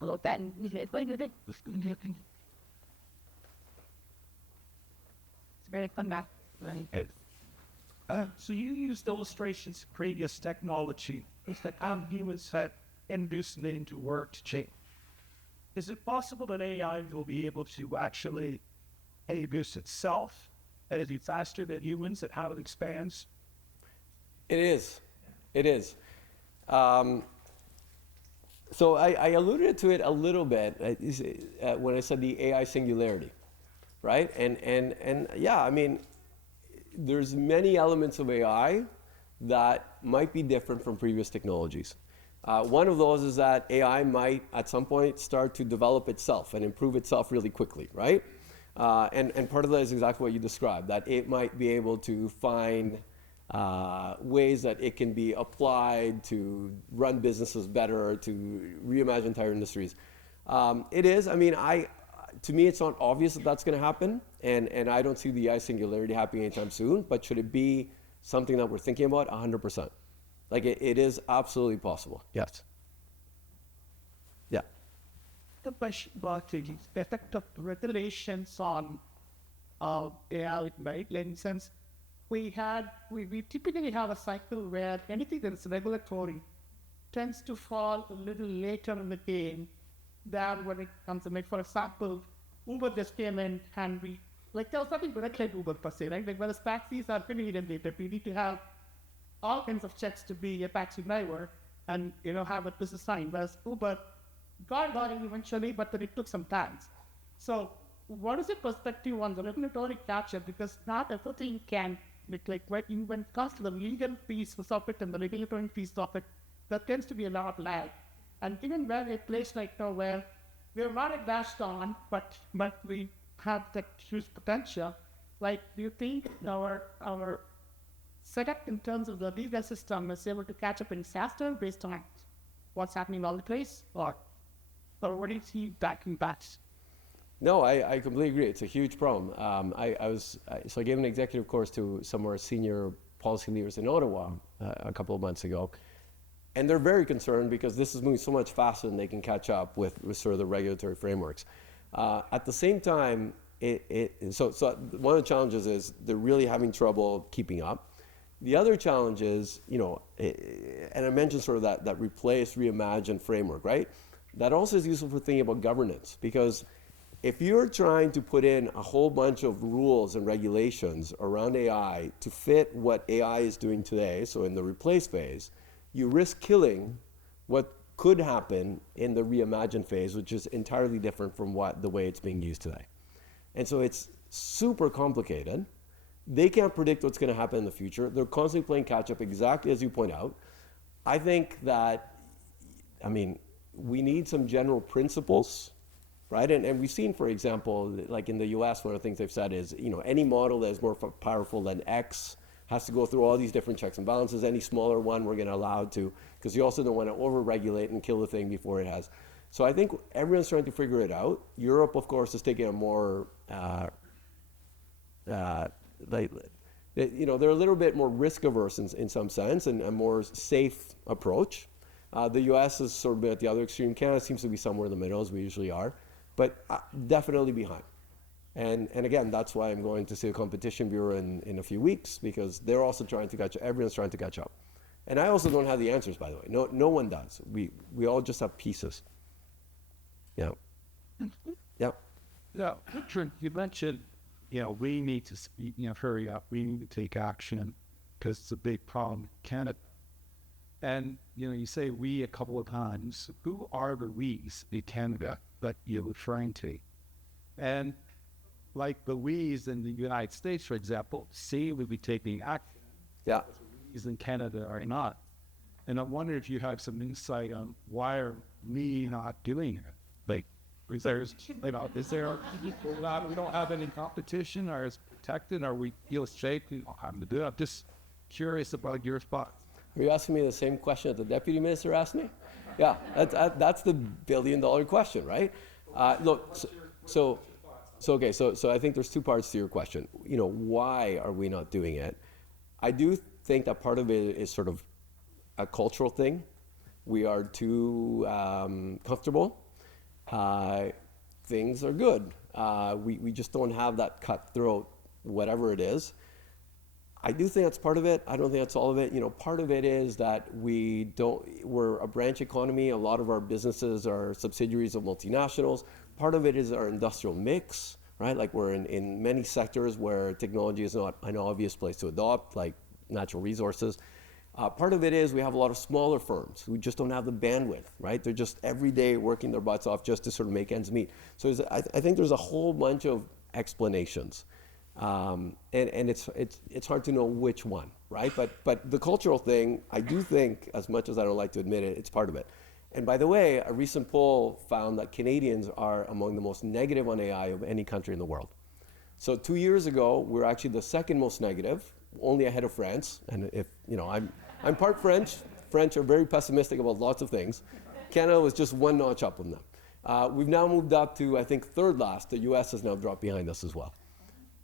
A little bit. It's going to come back. So you used illustrations of previous technology that humans had induced it into work to change. Is it possible that AI will be able to actually induce itself and it'll be faster than humans at how it expands? It is. It is. So I alluded to it a little bit when I said the AI singularity, right? And yeah, I mean, there's many elements of AI that might be different from previous technologies. One of those is that AI might, at some point, start to develop itself and improve itself really quickly, right? And part of that is exactly what you described, that it might be able to find ways that it can be applied to run businesses better, to reimagine entire industries. It is, I mean, to me, it's not obvious that that's going to happen, and I don't see the AI singularity happening anytime soon, but should it be something that we're thinking about? 100%. Like, it is absolutely possible, yes. Yeah. The question about the effect of regulations on AI, right? In the sense, we typically have a cycle where anything that is regulatory tends to fall a little later in the game than when it comes to, like, for example, Uber just came in and there was nothing directly at Uber per se, right? Like, whereas taxis are pretty regulated, we need to have all kinds of checks to be a taxi driver and, have a business sign, whereas Uber got it eventually, but then it took some time. So what is your perspective on the regulatory catch-up? Because not everything can, when it comes to the legal piece of it and the regulatory piece of it, there tends to be a lot of lag. And given where a place like now where we're not advanced on, but we have that huge potential, do you think our setup in terms of the legal system is able to catch up in faster based on what's happening all the place? Or what do you see backing back? No, I completely agree. It's a huge problem. So I gave an executive course to some of our senior policy leaders in Ottawa a couple of months ago. And they're very concerned because this is moving so much faster than they can catch up with sort of the regulatory frameworks. At the same time, so one of the challenges is they're really having trouble keeping up. The other challenge is, and I mentioned sort of that replace, reimagine framework, right? That also is useful for thinking about governance, because if you're trying to put in a whole bunch of rules and regulations around AI to fit what AI is doing today, so in the replace phase, you risk killing what could happen in the reimagine phase, which is entirely different from the way it's being used today. And so it's super complicated. They can't predict what's going to happen in the future. They're constantly playing catch up, exactly as you point out. I think that, we need some general principles, right? And we've seen, for example, like in the US, one of the things they've said is, any model that is more powerful than X has to go through all these different checks and balances. Any smaller one we're going to allow to, because you also don't want to over-regulate and kill the thing before it has. So I think everyone's trying to figure it out. Europe, of course, is taking a more they're a little bit more risk averse in some sense, and a more safe approach. The US is sort of at the other extreme. Canada seems to be somewhere in the middle, as we usually are, but definitely behind. And again, that's why I'm going to see the Competition Bureau in a few weeks, because they're also trying to catch up. Everyone's trying to catch up. And I also don't have the answers, by the way. No one does. We all just have pieces. Yeah. Yeah. Yeah, Richard, you mentioned, we need to speak, hurry up. We need to take action because it's a big problem in Canada. And, you say we a couple of times. Who are the we's in Canada that you're referring to? And like the we's in the United States, for example, say we be taking action. Yeah. The we's in Canada are not. And I wonder if you have some insight on why are we not doing it? Like, is there, we don't have any competition, or is protected, or we feel safe, we don't have to do it? I'm just curious about your thoughts. Are you asking me the same question that the deputy minister asked me? Yeah, that's the billion-dollar question, right? Look, so I think there's two parts to your question. Why are we not doing it? I do think that part of it is sort of a cultural thing. We are too comfortable. Things are good. We just don't have that cutthroat, whatever it is. I do think that's part of it. I don't think that's all of it. Part of it is that we're a branch economy. A lot of our businesses are subsidiaries of multinationals. Part of it is our industrial mix, right? Like we're in many sectors where technology is not an obvious place to adopt, like natural resources. Part of it is we have a lot of smaller firms who just don't have the bandwidth, right? They're just every day working their butts off just to sort of make ends meet. So I think there's a whole bunch of explanations. And it's hard to know which one, right? But the cultural thing, I do think, as much as I don't like to admit it, it's part of it. And by the way, a recent poll found that Canadians are among the most negative on AI of any country in the world. So 2 years ago, we're actually the second most negative, only ahead of France. And if, I'm part French. French are very pessimistic about lots of things. Canada was just one notch up on them. We've now moved up to, I think, third last. The US has now dropped behind us as well.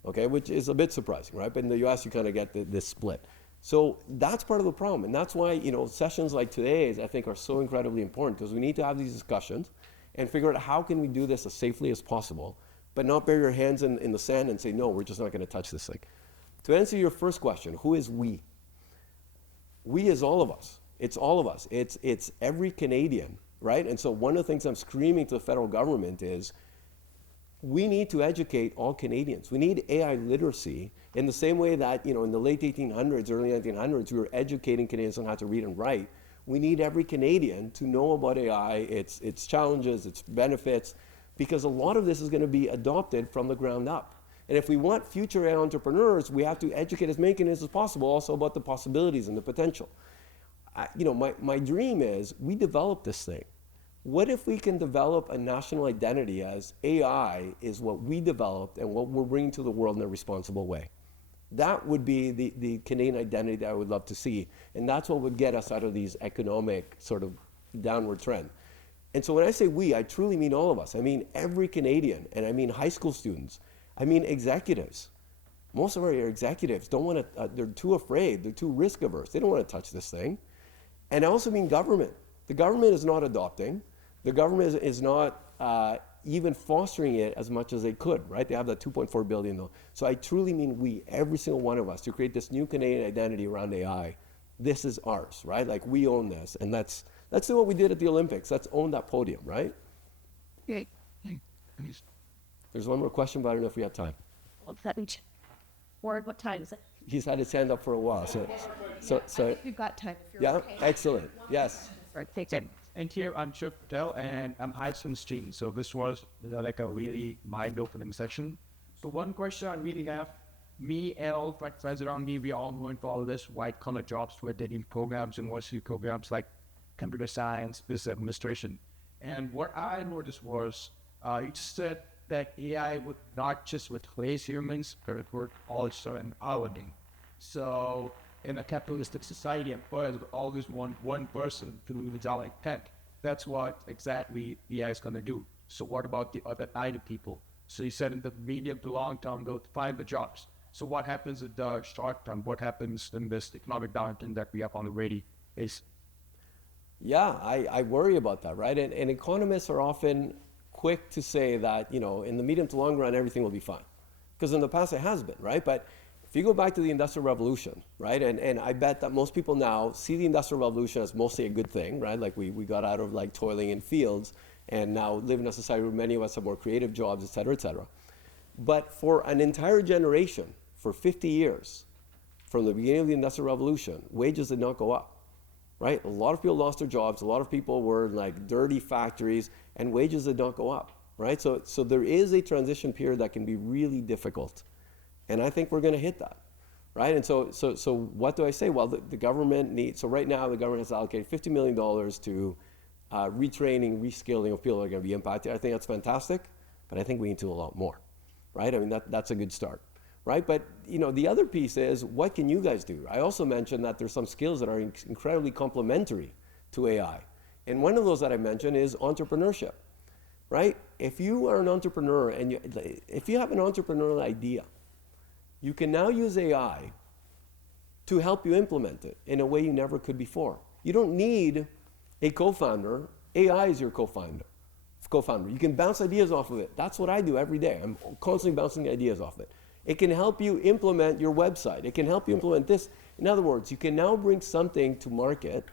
Okay, which is a bit surprising, right? But in the US, you kind of get this split. So that's part of the problem. And that's why, sessions like today's, I think, are so incredibly important, because we need to have these discussions and figure out how can we do this as safely as possible, but not bury your hands in the sand and say, no, we're just not going to touch this thing. To answer your first question, who is we? We is all of us. It's all of us. It's every Canadian, right? And so one of the things I'm screaming to the federal government is, we need to educate all Canadians. We need AI literacy in the same way that, in the late 1800s, early 1900s, we were educating Canadians on how to read and write. We need every Canadian to know about AI, its challenges, its benefits, because a lot of this is going to be adopted from the ground up. And if we want future AI entrepreneurs, we have to educate as many Canadians as possible also about the possibilities and the potential. My dream is we develop this thing. What if we can develop a national identity as AI is what we developed and what we're bringing to the world in a responsible way? That would be the Canadian identity that I would love to see. And that's what would get us out of these economic sort of downward trend. And so when I say we, I truly mean all of us. I mean every Canadian, and I mean high school students. I mean executives. Most of our executives don't want to, they're too afraid, they're too risk averse. They don't want to touch this thing. And I also mean government. The government is not adopting. The government is not even fostering it as much as they could, right? They have that $2.4 billion though. So I truly mean we, every single one of us, to create this new Canadian identity around AI. This is ours, right? Like we own this, and let's do what we did at the Olympics. Let's own that podium, right? Great. There's one more question, but I don't know if we have time. What's that each? Ward, what time is it? He's had his hand up for a while, so We've got time. If you're yeah, okay. excellent, yes. Right, take it. And here I'm Chip Patel, and I'm high school student. So this was like a really mind-opening session. So one question I really have, me and all my friends around me, we all going for all this white-collar jobs where they need programs, university programs like computer science, business administration. And what I noticed was, you said that AI would not just replace humans, but it would also empower them. So in a capitalistic society, employers would always want one person to do the job like tech. That's what exactly AI is going to do. So what about the other 90 people? So you said in the medium to long term, they'll find the jobs. So what happens in the short term? What happens in this economic downturn that we have already faced? Yeah, I worry about that, right? And economists are often quick to say that, in the medium to long run, everything will be fine. Because in the past it has been, right? But if you go back to the Industrial Revolution, right? And I bet that most people now see the Industrial Revolution as mostly a good thing, right? Like we got out of like toiling in fields and now live in a society where many of us have more creative jobs, et cetera, et cetera. But for an entire generation, for 50 years, from the beginning of the Industrial Revolution, wages did not go up, right? A lot of people lost their jobs. A lot of people were in like dirty factories, and wages did not go up, right? So there is a transition period that can be really difficult. And I think we're going to hit that, right? And so what do I say? Well, the government needs, so right now the government has allocated $50 million to retraining, reskilling of people that are going to be impacted. I think that's fantastic, but I think we need to do a lot more, right? I mean, that's a good start, right? But, the other piece is, what can you guys do? I also mentioned that there's some skills that are incredibly complementary to AI. And one of those that I mentioned is entrepreneurship, right? If you are an entrepreneur and if you have an entrepreneurial idea, you can now use AI to help you implement it in a way you never could before. You don't need a co-founder. AI is your co-founder. You can bounce ideas off of it. That's what I do every day. I'm constantly bouncing ideas off it. It can help you implement your website. It can help you implement this. In other words, you can now bring something to market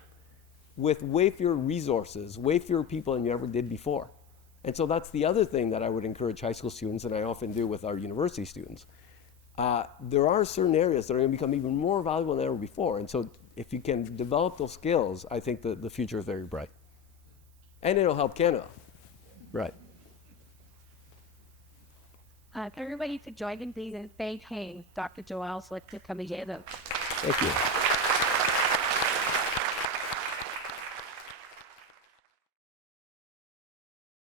with way fewer resources, way fewer people than you ever did before. And so that's the other thing that I would encourage high school students, and I often do with our university students. There are certain areas that are going to become even more valuable than ever before. And so if you can develop those skills, I think the future is very bright. And it'll help Canada. Right. Everybody to join in please and thank Dr. Joel Blit for coming in. Thank you.